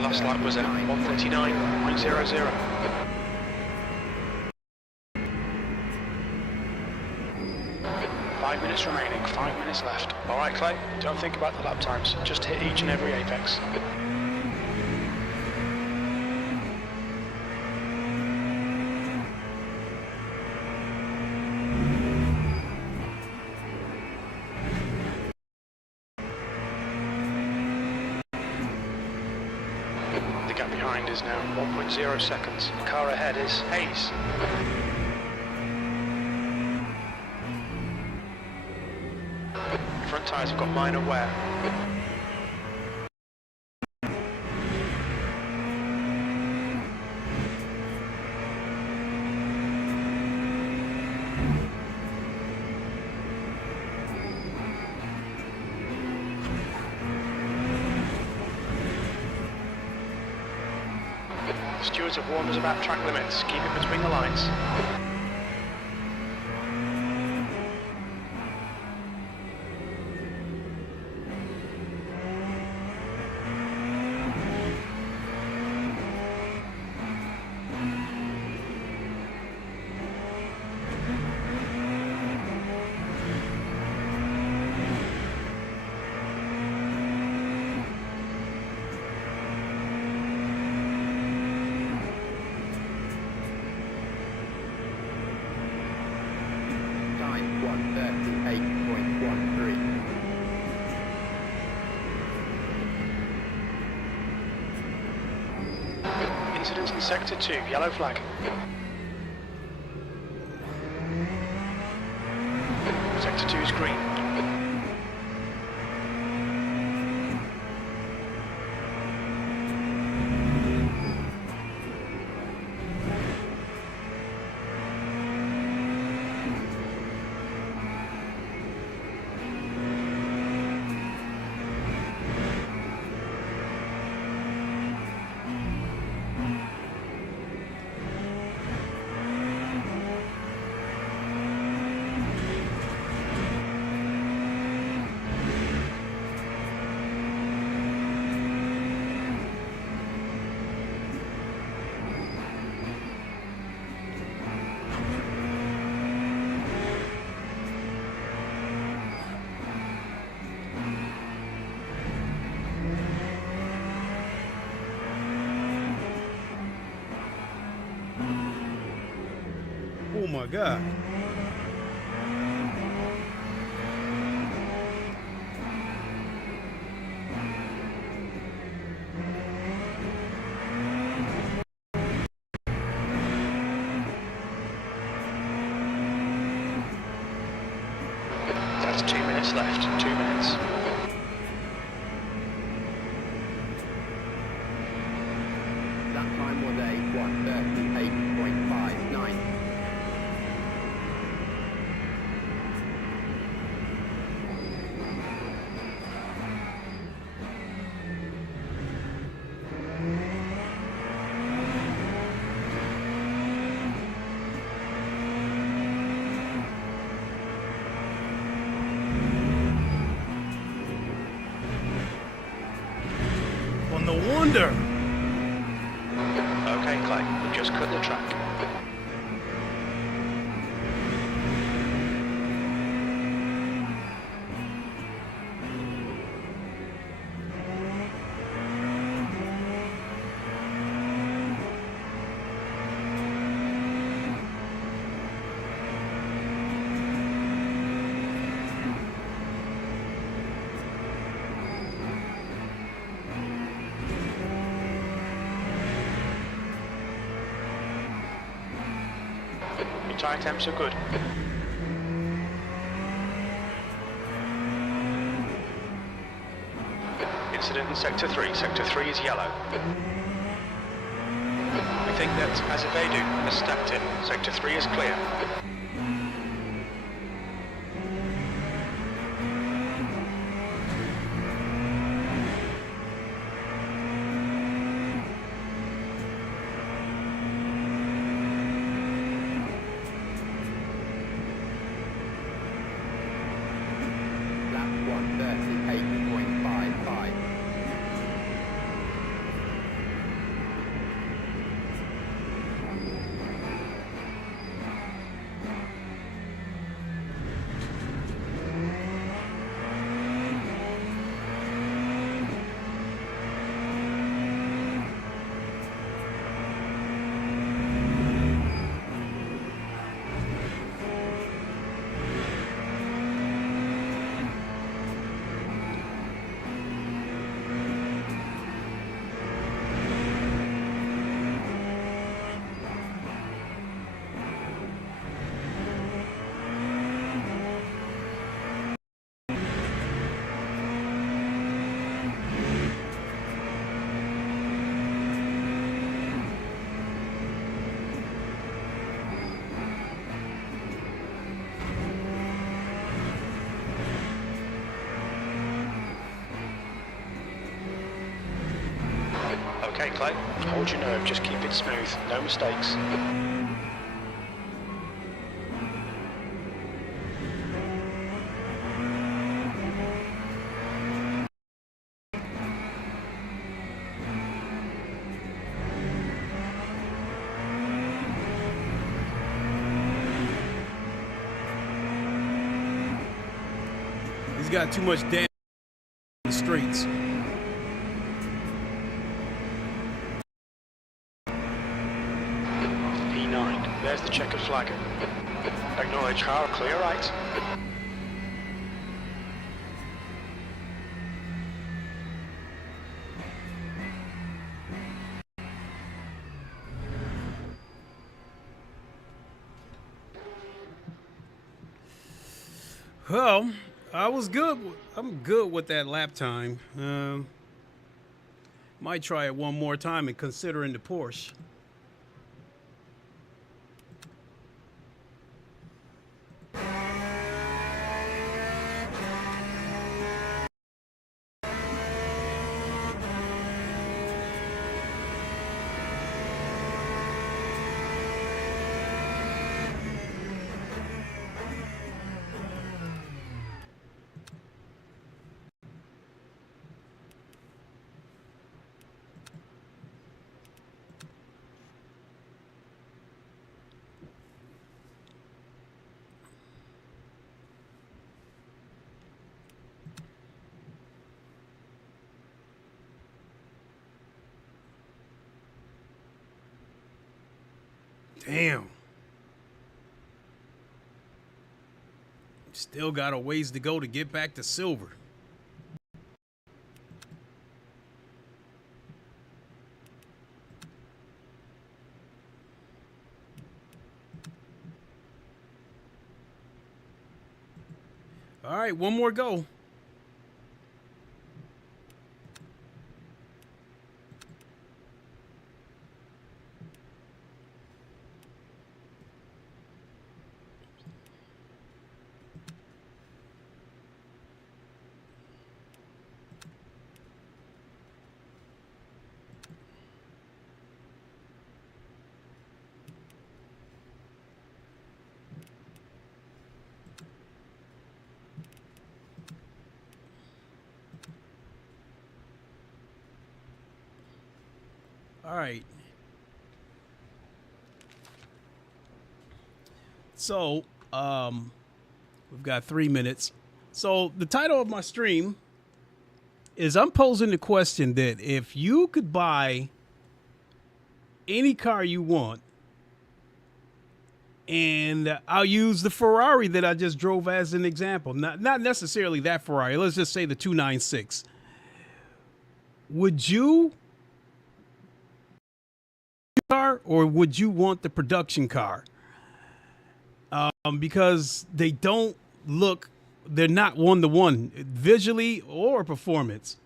Last lap was at 1:39.00. Five minutes remaining, 5 minutes left. Alright Clay, don't think about the lap times, just hit each and every apex. The gap behind is now 1.0 seconds. The car ahead is Hayes. Front tyres have got minor wear. Stewards have warned us about track limits. Keep it between the lines. Incident in Sector 2, yellow flag. Sector 2 is green. Oh my God. That's 2 minutes left, 2 minutes. That time was a 1:38.59. Well, no wonder. Okay, Clay, we've just cut the track. Your tyre temps are good. Incident in Sector 3. Sector 3 is yellow. We think that Azevedo has stepped in. Sector 3 is clear. Lap 1:38.55. Okay, Clay, hold your nerve, just keep it smooth, no mistakes. He's got too much damage in the streets. P9, there's the checkered flag. Acknowledge car, clear right. Well, I was good. I'm good with that lap time. Might try it one more time and considering the Porsche. Damn. Still got a ways to go to get back to silver. All right, one more go. All right. So, we've got 3 minutes. So the title of my stream is I'm posing the question that if you could buy any car you want, and I'll use the Ferrari that I just drove as an example, not necessarily that Ferrari. Let's just say the 296. Would you car or would you want the production car? Because they don't look, they're not one-to-one visually or performance.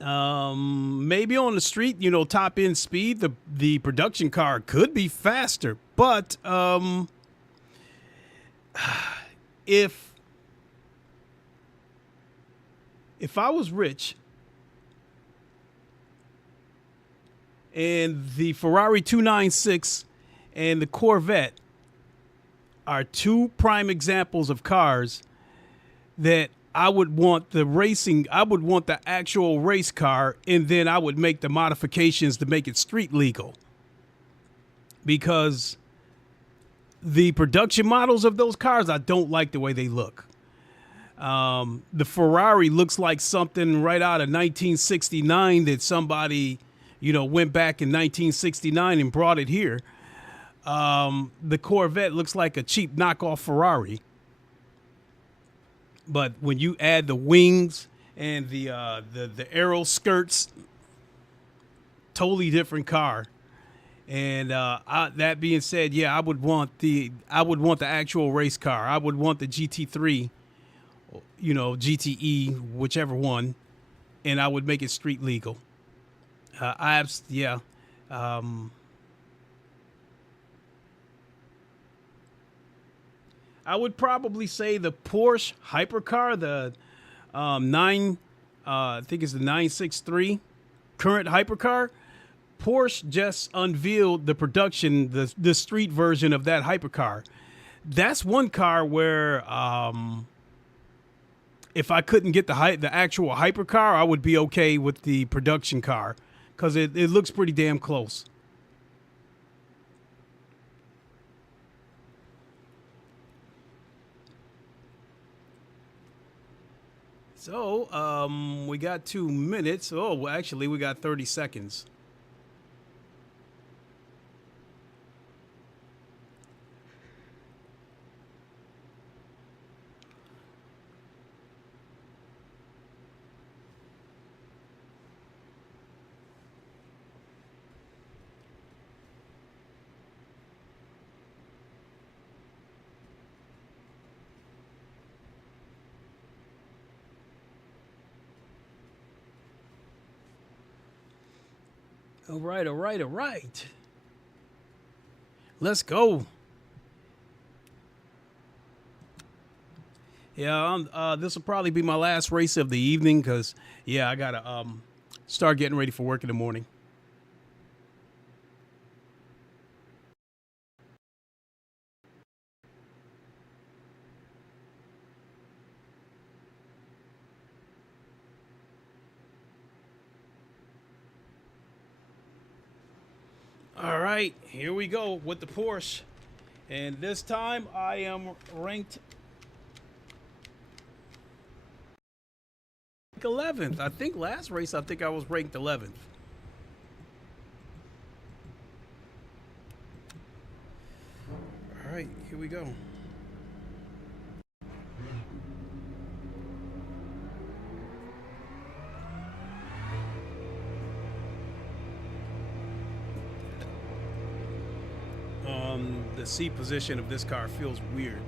Maybe on the street, you know, top end speed, the production car could be faster, but if I was rich and the Ferrari 296 and the Corvette are two prime examples of cars that I would want the racing, I would want the actual race car, and then I would make the modifications to make it street legal. Because the production models of those cars, I don't like the way they look. The Ferrari looks like something right out of 1969 that somebody, you know, went back in 1969 and brought it here. The Corvette looks like a cheap knockoff Ferrari. But when you add the wings and the aero skirts, totally different car. And that being said, yeah, I would want the actual race car. I would want the GT3, you know, GTE, whichever one, and I would make it street legal. I would probably say the Porsche hypercar, the I think it's the 963 current hypercar. Porsche just unveiled the production, the street version of that hypercar. That's one car where if I couldn't get the actual hypercar, I would be okay with the production car because it looks pretty damn close. So, we got 2 minutes. Oh, well, actually, we got 30 seconds. All right, all right, all right. Let's go. Yeah, this will probably be my last race of the evening because, yeah, I got to start getting ready for work in the morning. All right, here we go with the Porsche. And this time I am ranked 11th. I think last race, I think I was ranked 11th. All right, here we go. The seat position of this car feels weird.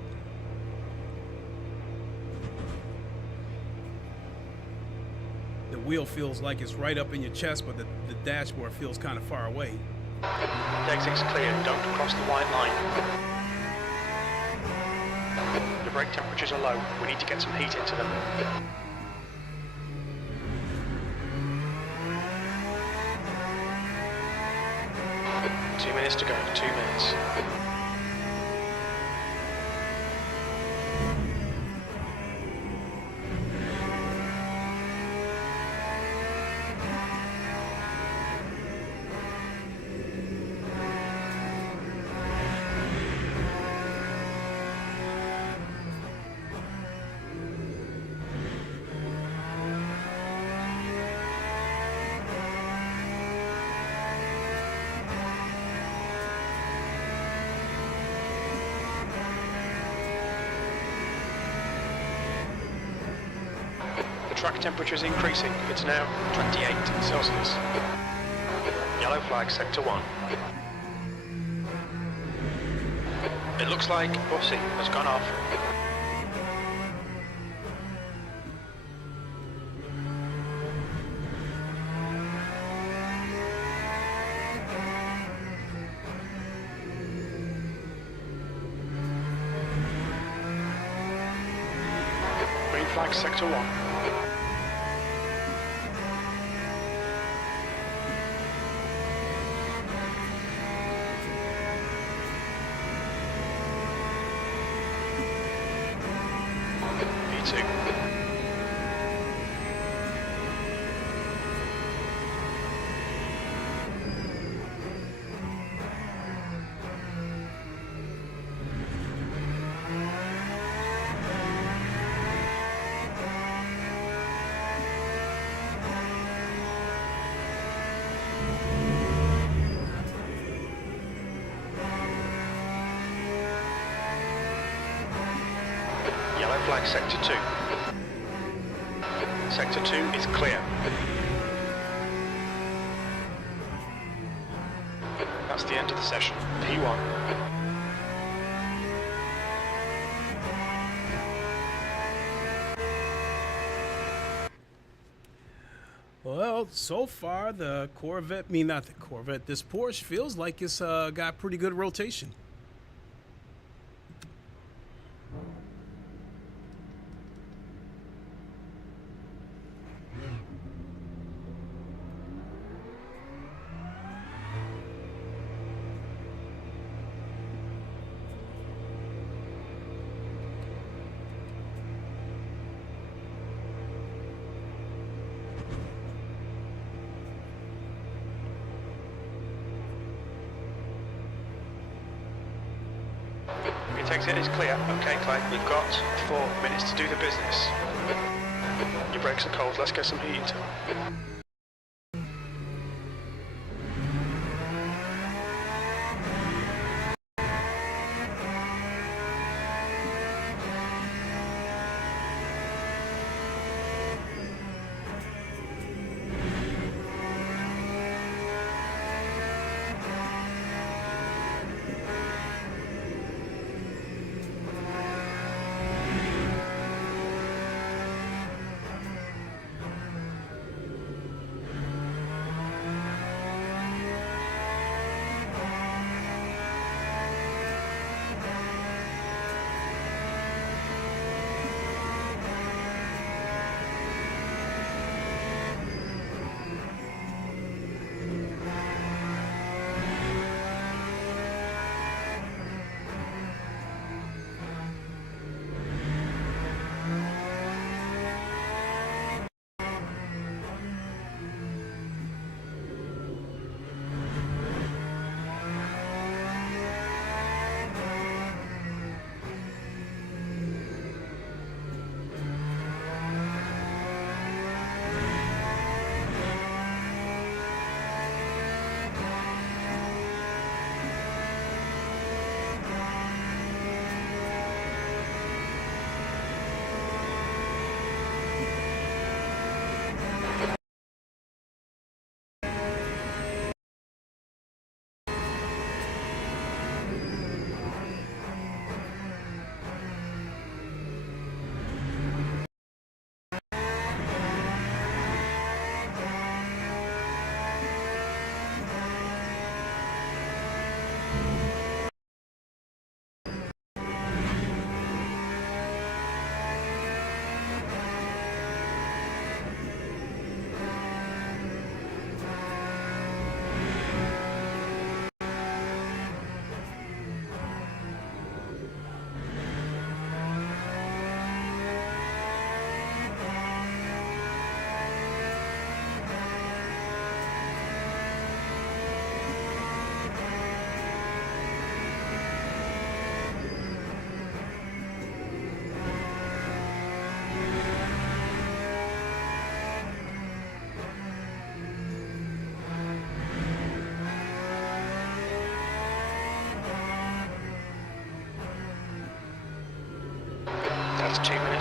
The wheel feels like it's right up in your chest, but the dashboard feels kind of far away. The exit's clear, don't cross the white line. The brake temperatures are low, we need to get some heat into them. Two minutes to go, 2 minutes. Track temperature is increasing. It's now 28 Celsius. Yellow flag, sector 1. It looks like Bussy has gone off. Green flag, sector 1. Yellow flag, sector 2. Sector 2 is clear. That's the end of the session. P1. Well, so far the Corvette, not the Corvette, this Porsche feels like it's got pretty good rotation. Exit is clear. Okay, Clay, we've got 4 minutes to do the business. Your brakes are cold, let's get some heat into them.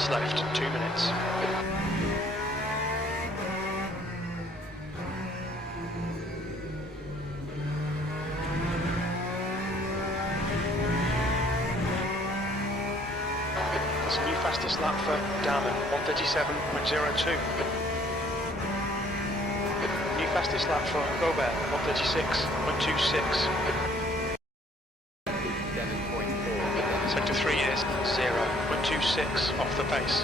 laps left, 2 minutes. That's a new fastest lap for Darman, 1:37.02. New fastest lap for Gobert, 1:36.26. 7.4. Sector 3 is 0.26 off the pace.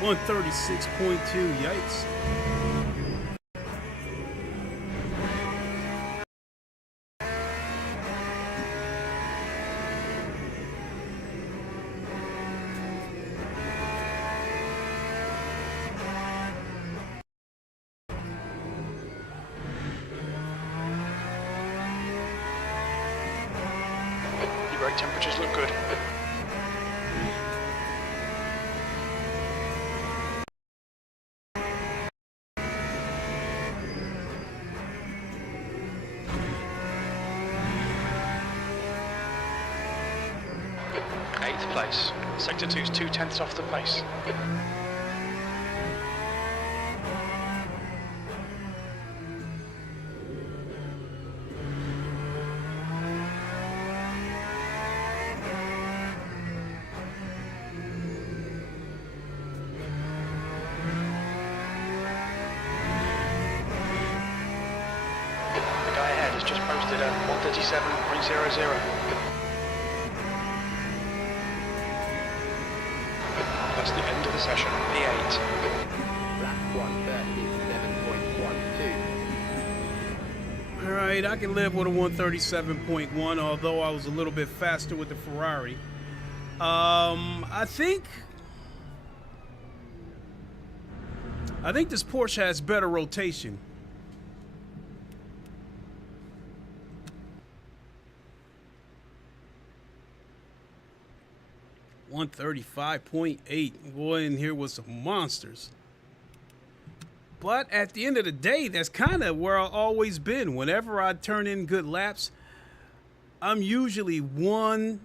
.136.2, yikes. Your brake temperatures look good. Eighth place. Sector 2's 2/10 off the pace. The guy ahead has just posted a 1:37.00. That's the end of the session, P8. Lap 137.12. All right, I can live with a 137.1, although I was a little bit faster with the Ferrari. I think this Porsche has better rotation. .135.8. Boy, in here was some monsters. But at the end of the day, that's kind of where I've always been. Whenever I turn in good laps, I'm usually 1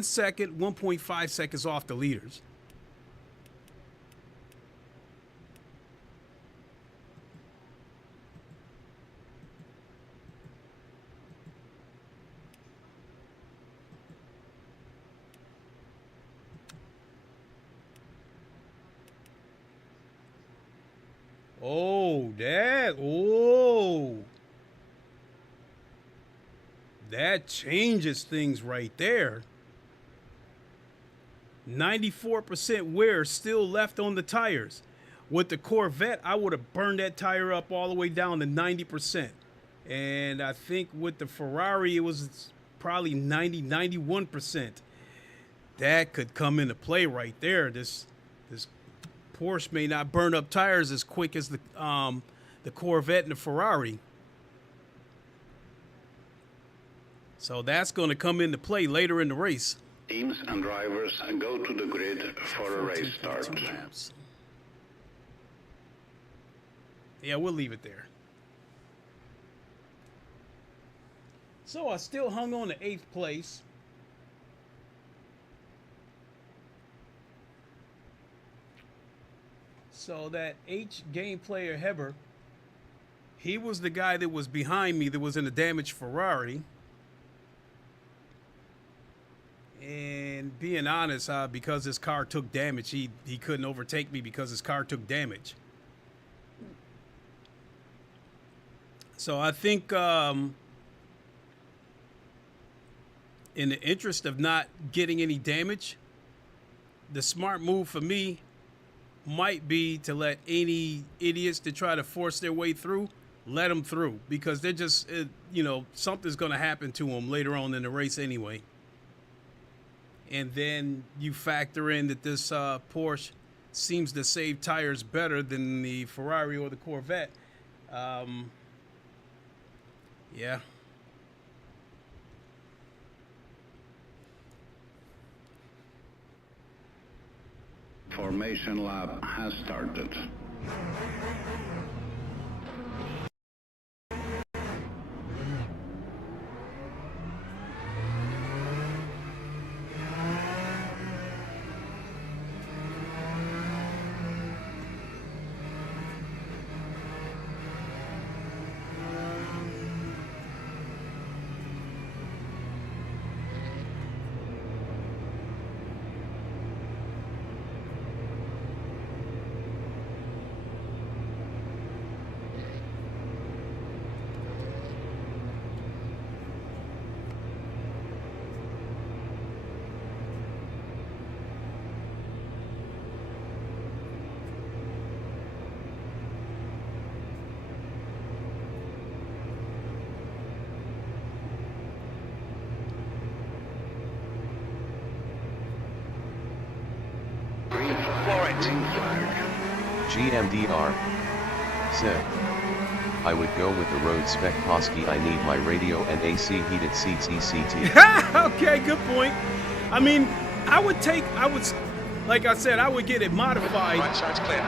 second, 1.5 seconds off the leaders. That changes things right there. 94% wear still left on the tires. With the Corvette, I would have burned that tire up all the way down to 90%. And I think with the Ferrari, it was probably 90, 91%. That could come into play right there. This Porsche may not burn up tires as quick as the Corvette and the Ferrari. So that's going to come into play later in the race. Teams and drivers go to the grid for a race start. 2 laps. Yeah, we'll leave it there. So I still hung on to 8th place. So that H game player Heber, he was the guy that was behind me that was in a damaged Ferrari. And being honest, because his car took damage, he couldn't overtake me because his car took damage. So I think in the interest of not getting any damage, the smart move for me might be to let any idiots that try to force their way through, let them through, because they're just, something's going to happen to them later on in the race anyway. And then you factor in that this Porsche seems to save tires better than the Ferrari or the Corvette. Yeah. Formation lap has started. GMDR said, I would go with the road spec Hosky. I need my radio and AC heated seats ECT. Okay, good point. I mean, like I said, I would get it modified. Right side's clear.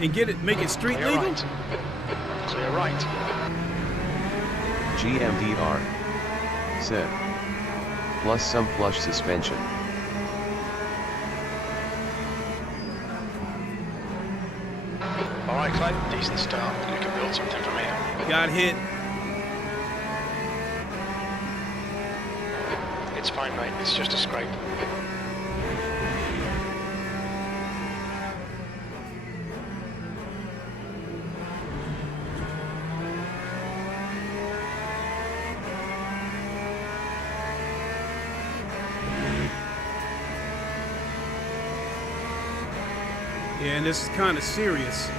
And make it street Clear legal. right. Clear right. GMDR said, plus some plush suspension. Alright, Clyde, decent start. You can build something from here. Got hit. It's fine, mate. It's just a scrape. Yeah, and this is kind of serious.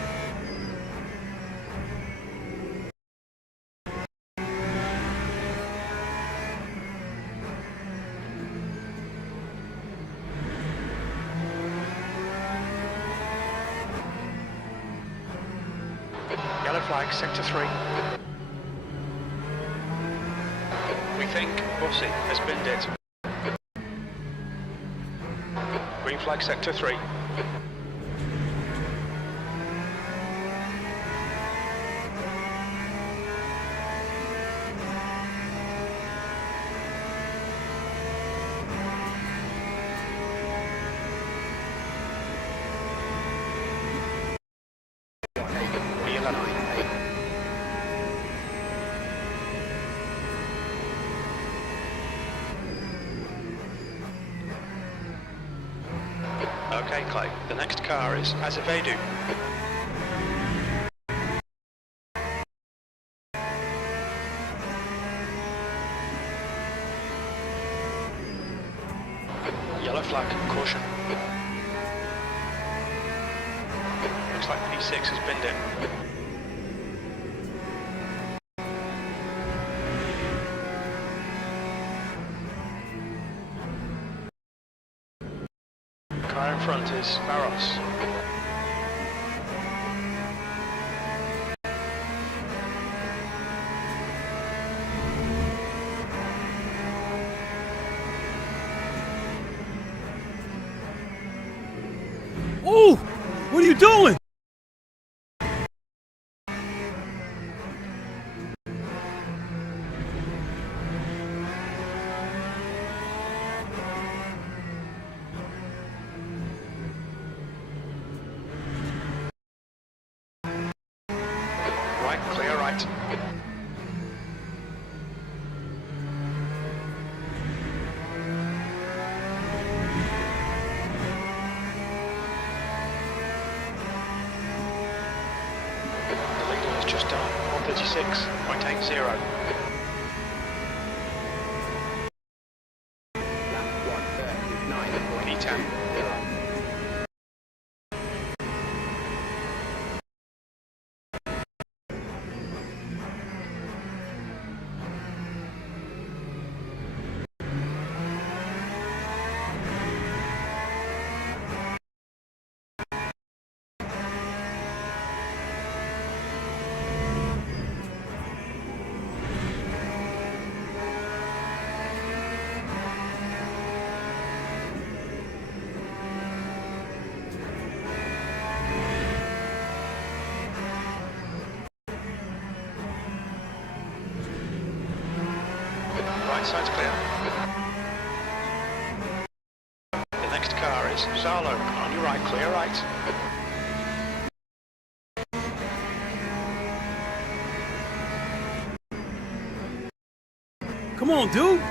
Yellow flag, sector 3. We think Bussy has binned it. Green flag, sector 3. Okay, Clay, the next car is Azevedo. Yellow flag, caution. Looks like P6 has binned it. Car in front is Barros. Ooh, what are you doing? Right, clear right. The leader has just done 136.80. Lap 139. P10. Inside's clear. The next car is Zalo. On your right, clear right. Come on, dude.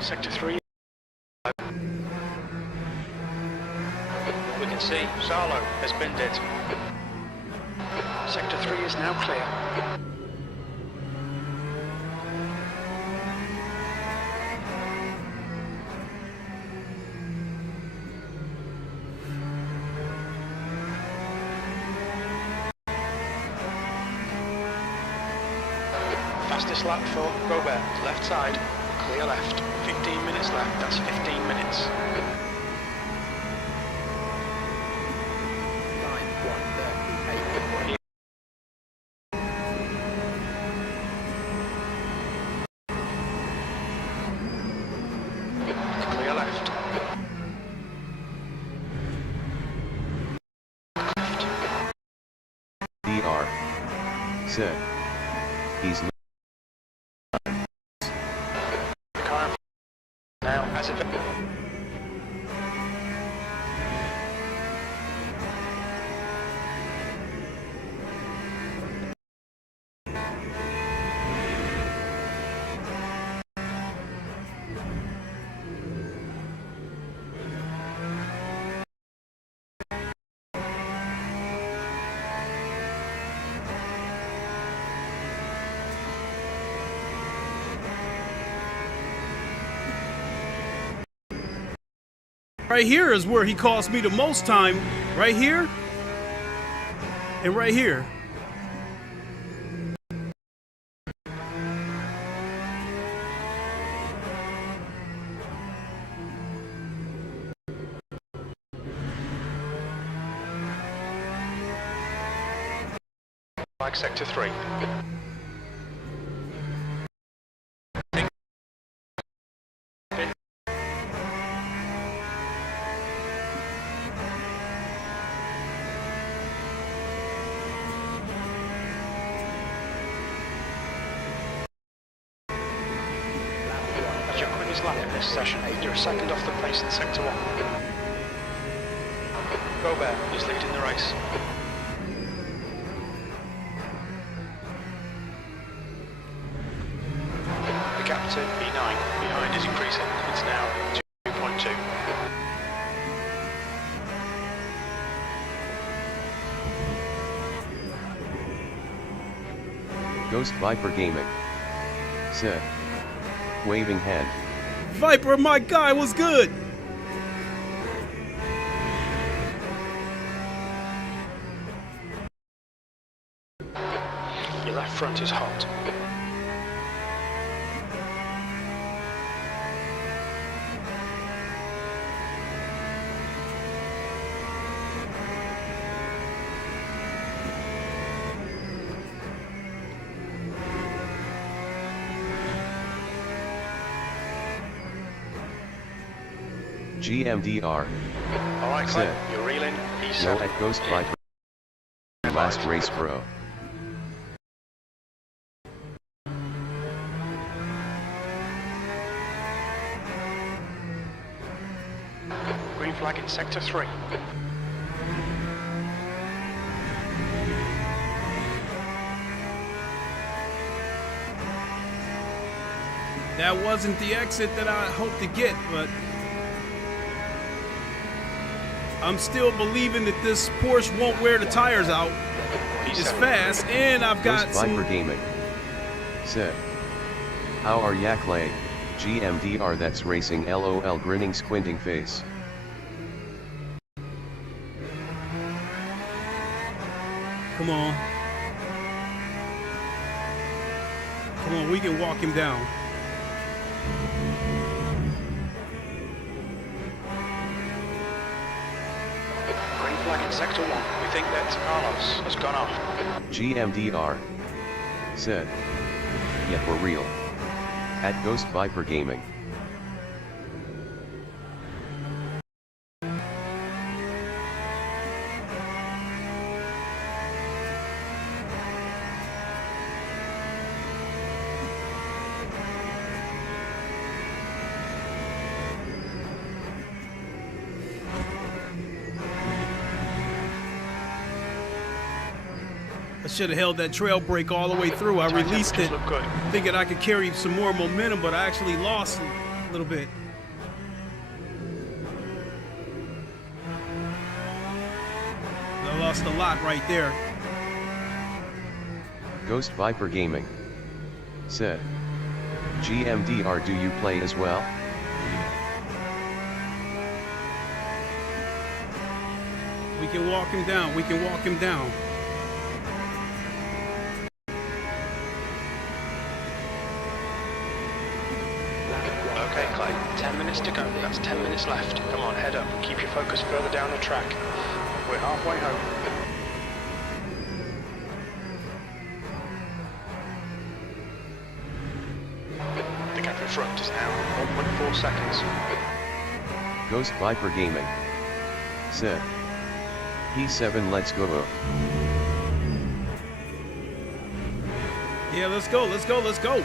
Sector 3. We can see Zalo has binned it. Sector 3 is now clear. Fastest lap for Robert, left side, clear left. 15 minutes left, that's 15 minutes. Time 1:38. Clear left. DR. Said. He's Car now as if Right here is where he cost me the most time. Right here and right here. like sector 3. That's your quickest lap in this session. You're a second off the pace in sector 1. Robert is leading the race. The gap to B9 behind is increasing. It's now 2.2. Ghost Viper Gaming. Said. Waving hand. Viper, my guy, was good. Your left front is hot. GMDR. Alright, Clint, Said. you're reeling. No E7. at Ghost Viper. Last race pro. Green flag in sector 3. That wasn't the exit that I hoped to get, but I'm still believing that this Porsche won't wear the tires out as fast, and I've got Ghost Viper some... Gaming. Said. How are ya Clay? GMDR that's racing LOL grinning squinting face. Come on. Come on, we can walk him down. Green flag in sector 1. We think that Carlos has gone off. GMDR. Said. Yep, we're real. At Ghost Viper Gaming. I should have held that trail brake all the way through. I Tire released it temperatures look good. thinking I could carry some more momentum, but I actually lost a little bit. I lost a lot right there. Ghost Viper Gaming said, GMDR, do you play as well? We can walk him down. We can walk him down. Okay, Clay, 10 minutes to go. That's 10 minutes left. Come on, head up. Keep your focus further down the track. We're halfway home. The gap in front is now 1.4 seconds. Ghost Viper Gaming said, P7, let's go. Yeah, let's go. Let's go. Let's go.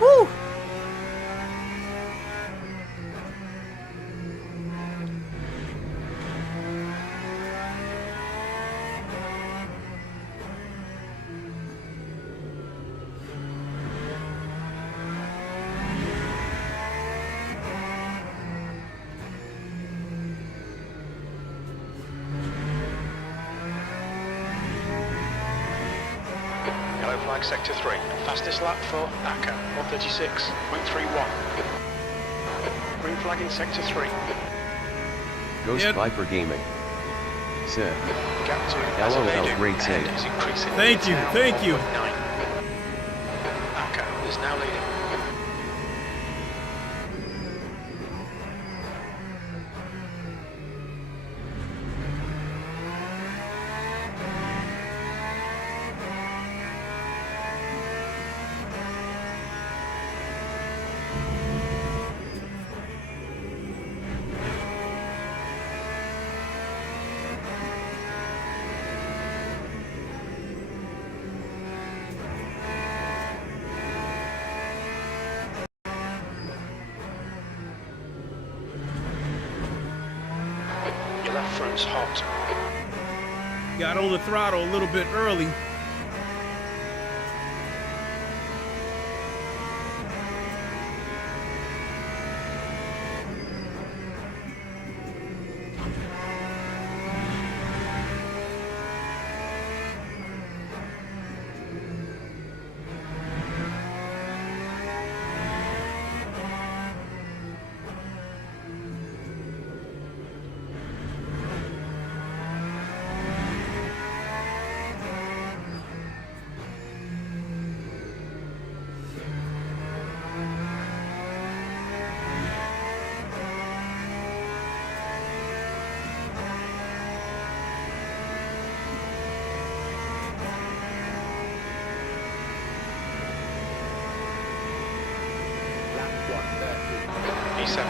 Woo! Yellow flag sector 3. Fastest lap for Aka, 136.31. Green flag in sector 3. Ghost Yep. Viper Gaming said, Gap to LOL, Azevedo great ahead save. is increasing. Thank It's you, now thank you. 1.9. Aka is now leading. Your left front's hot. Got on the throttle a little bit early. Lap 130. E7.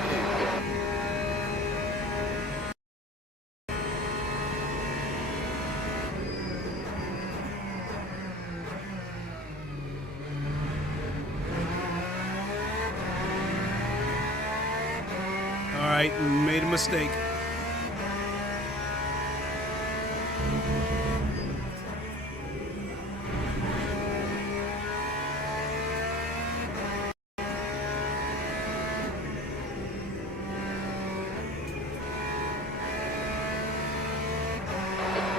All right, we made a mistake.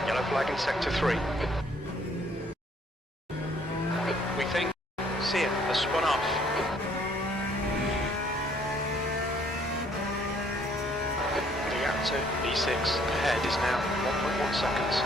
Yellow flag in sector 3. We think. See it. Has spun off. The gap to E6 ahead is now 1.1 seconds.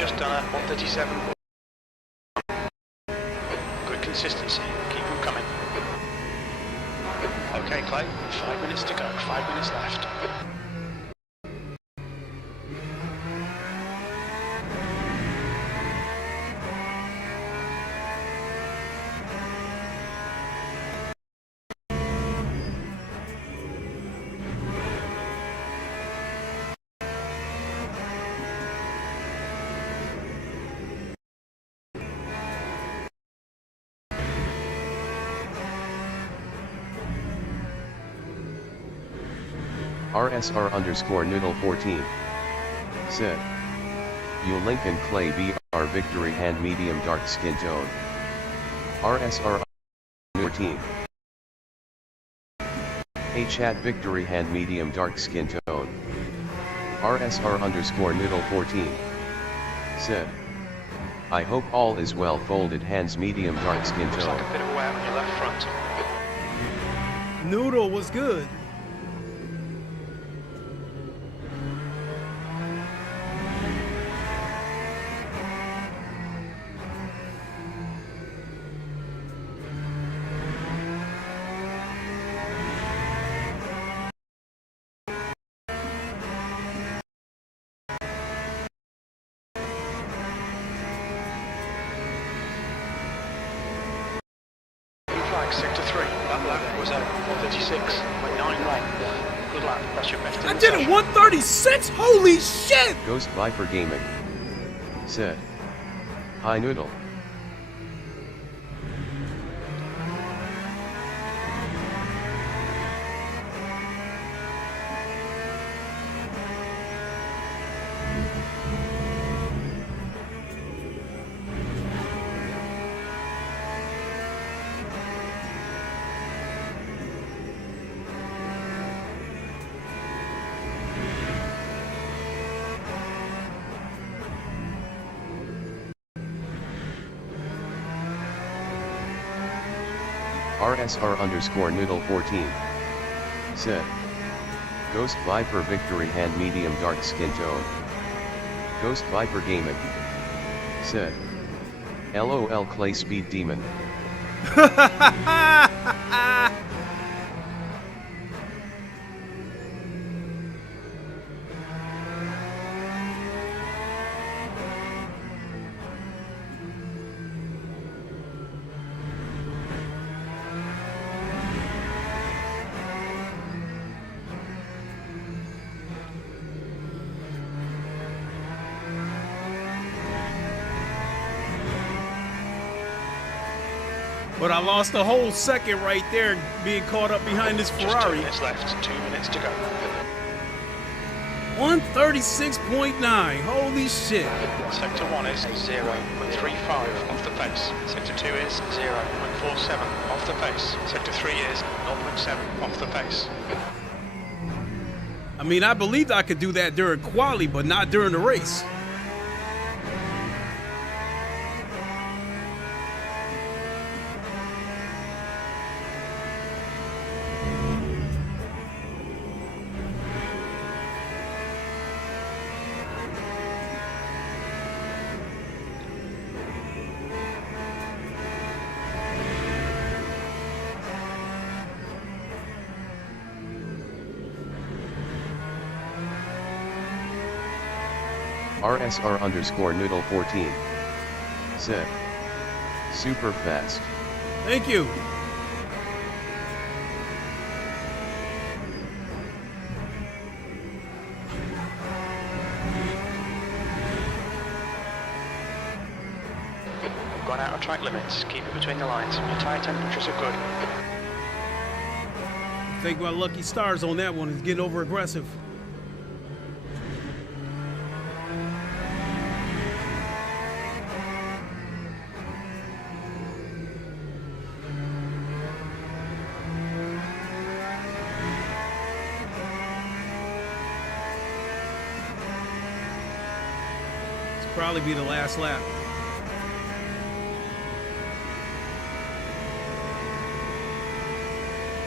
just done a 137. Good consistency, keep them coming. Okay Clay, 5 minutes to go, 5 minutes left. RSR_Noodle14 said, You Lincoln Clay VR Victory Hand Medium Dark Skin Tone. RSR 14 Chat Victory Hand Medium Dark Skin Tone. RSR_Noodle14 said, I hope all is well. Folded hands medium dark skin Looks tone. like a bit of wear on your left front. Noodle was good. Sector 3, that lap was a 136.9 lap. Good lap, that's your best in I the did a session. 136. Holy shit! Ghost Viper Gaming said, Hi Noodle. RSR_Noodle14 said, Ghost Viper Victory Hand Medium Dark Skin Tone. Ghost Viper Gaming said, LOL Clay Speed Demon. But I lost a whole second right there being caught up behind this Just 2 Ferrari. minutes left, 2 minutes to go. 136.9. Holy shit. Sector 1 is 0.35 off the pace. Sector 2 is 0.47 off the pace. Sector 3 is 0.7 off the pace. I mean, I believed I could do that during quali, but not during the race. RSR_Noodle14 said, Super fast. Thank you. We've gone out of track limits. Keep it between the lines. Your tyre temperatures are good. I think my lucky stars on that one is getting over aggressive. Probably be the last lap.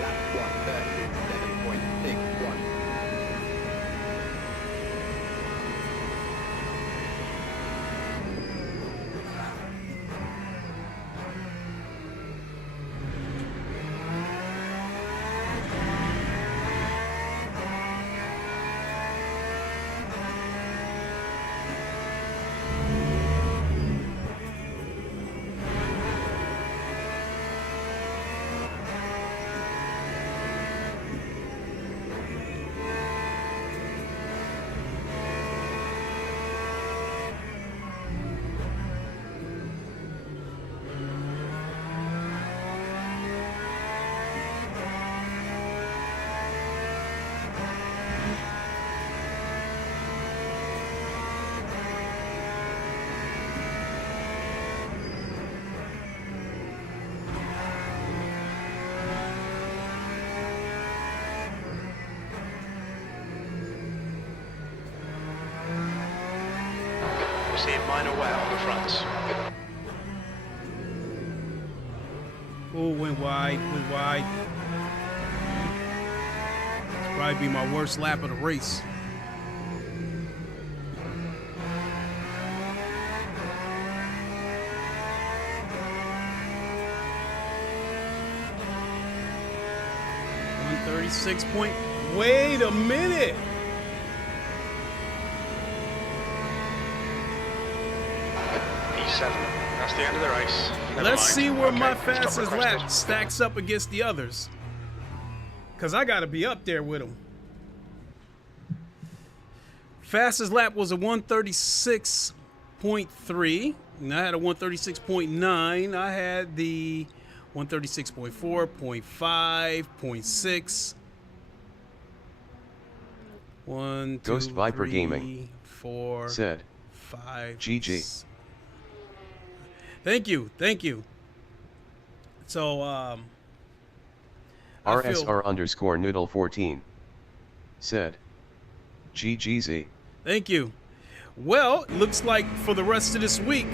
Lap 137.61. seeing minor wear on the fronts. Oh, went wide, went wide. It's probably be my worst lap of the race. Wait a minute. P7. That's the end of the race. Never Let's mind. see where Okay, my stop fastest requested. lap stacks up against the others. Because I got to be up there with them. Fastest lap was a 136.3. And I had a 136.9. I had the 136.4, 0.5, 0.6. 1, 2, Ghost Viper 3, Gaming 4, said 5. GG. Thank you, thank you. So, RSR_Noodle14 said GGZ. Thank you. Well, looks like for the rest of this week,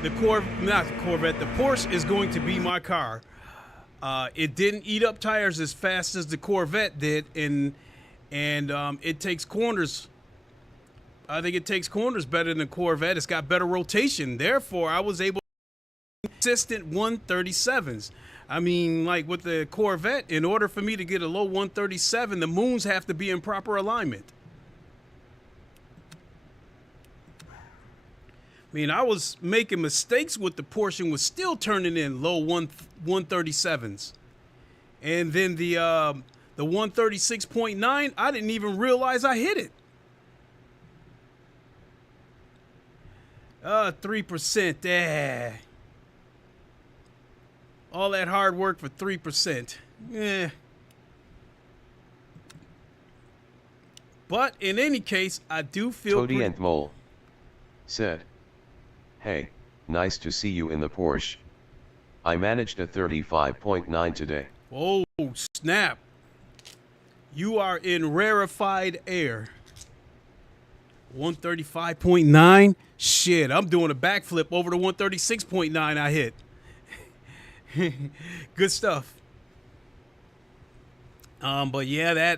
the Porsche is going to be my car. It didn't eat up tires as fast as the Corvette did, and it takes corners. I think it takes corners better than the Corvette. It's got better rotation. Therefore, I was able to consistent 137s. I mean, like with the Corvette, in order for me to get a low 137, the moons have to be in proper alignment. I mean, I was making mistakes with the Porsche and was still turning in low 137s. And then the 136.9, I didn't even realize I hit it. 3%. All that hard work for 3%. But in any case, I do feel Toady and Mole said, "Hey, nice to see you in the Porsche. I managed a 35.9 today." Oh, snap. You are in rarefied air. 135.9? Shit, I'm doing a backflip over the 136.9 I hit. Good stuff. But yeah,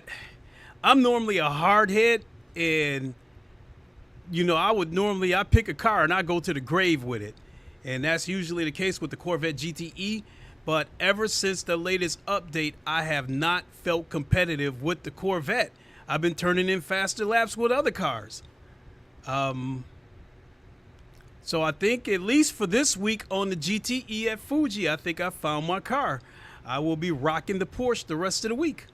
I'm normally a hard head, and you know, I pick a car and I go to the grave with it. And that's usually the case with the Corvette GTE. But ever since the latest update, I have not felt competitive with the Corvette. I've been turning in faster laps with other cars. So I think at least for this week on the GTE at Fuji, I think I found my car. I will be rocking the Porsche the rest of the week.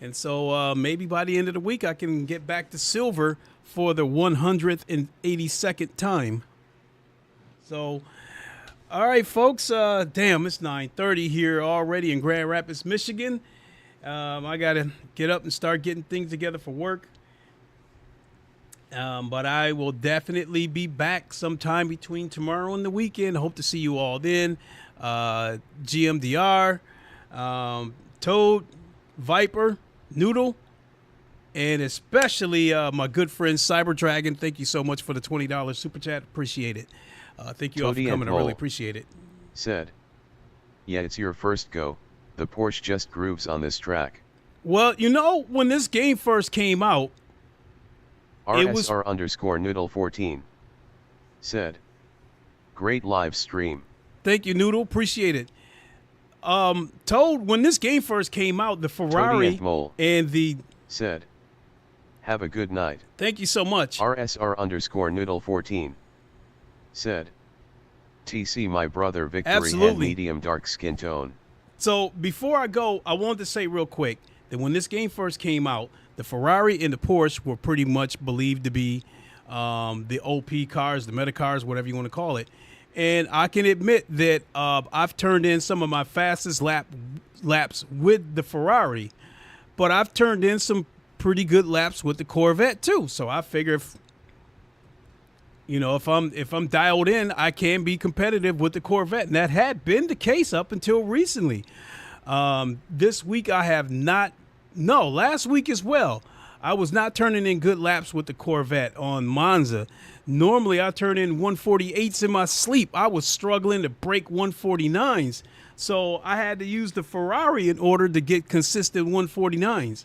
And so maybe by the end of the week, I can get back to silver for the 182nd time. So, all right, folks. Damn, it's 9:30 here already in Grand Rapids, Michigan. I got to get up and start getting things together for work. But I will definitely be back sometime between tomorrow and the weekend. Hope to see you all then. GMDR, Toad, Viper, Noodle, and especially my good friend Cyber Dragon. Thank you so much for the $20 super chat. Appreciate it. Thank you all for coming. I really appreciate it. Said, "Yeah, it's your first go. The Porsche just grooves on this track." Well, you know, when this game first came out, RSR_Noodle14 said, "Great live stream." Thank you, Noodle. Appreciate it. Told when this game first came out, the Ferrari and the said, "Have a good night." Thank you so much. RSR_Noodle14 said, "TC my brother victory Absolutely. and medium dark skin tone." So before I go, I wanted to say real quick that when this game first came out, the Ferrari and the Porsche were pretty much believed to be the OP cars, the meta cars, whatever you want to call it. And I can admit that I've turned in some of my fastest laps with the Ferrari, but I've turned in some pretty good laps with the Corvette too. So I figure if I'm dialed in, I can be competitive with the Corvette, and that had been the case up until recently. This week I have not. No, last week as well. I was not turning in good laps with the Corvette on Monza. Normally, I turn in 148s in my sleep. I was struggling to break 149s. So I had to use the Ferrari in order to get consistent 149s.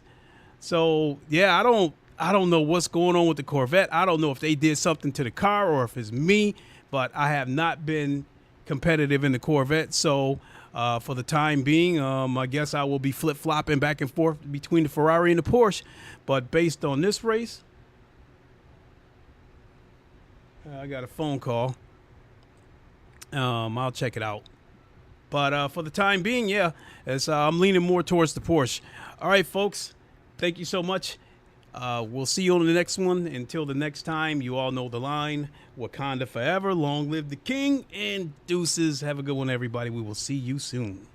So, yeah, I don't know what's going on with the Corvette. I don't know if they did something to the car or if it's me, but I have not been competitive in the Corvette. So for the time being, I guess I will be flip-flopping back and forth between the Ferrari and the Porsche. But based on this race, I got a phone call. I'll check it out. But for the time being, yeah, I'm leaning more towards the Porsche. All right, folks, thank you so much. We'll see you on the next one. Until the next time, you all know the line. Wakanda forever, long live the king, and deuces. Have a good one, everybody. We will see you soon.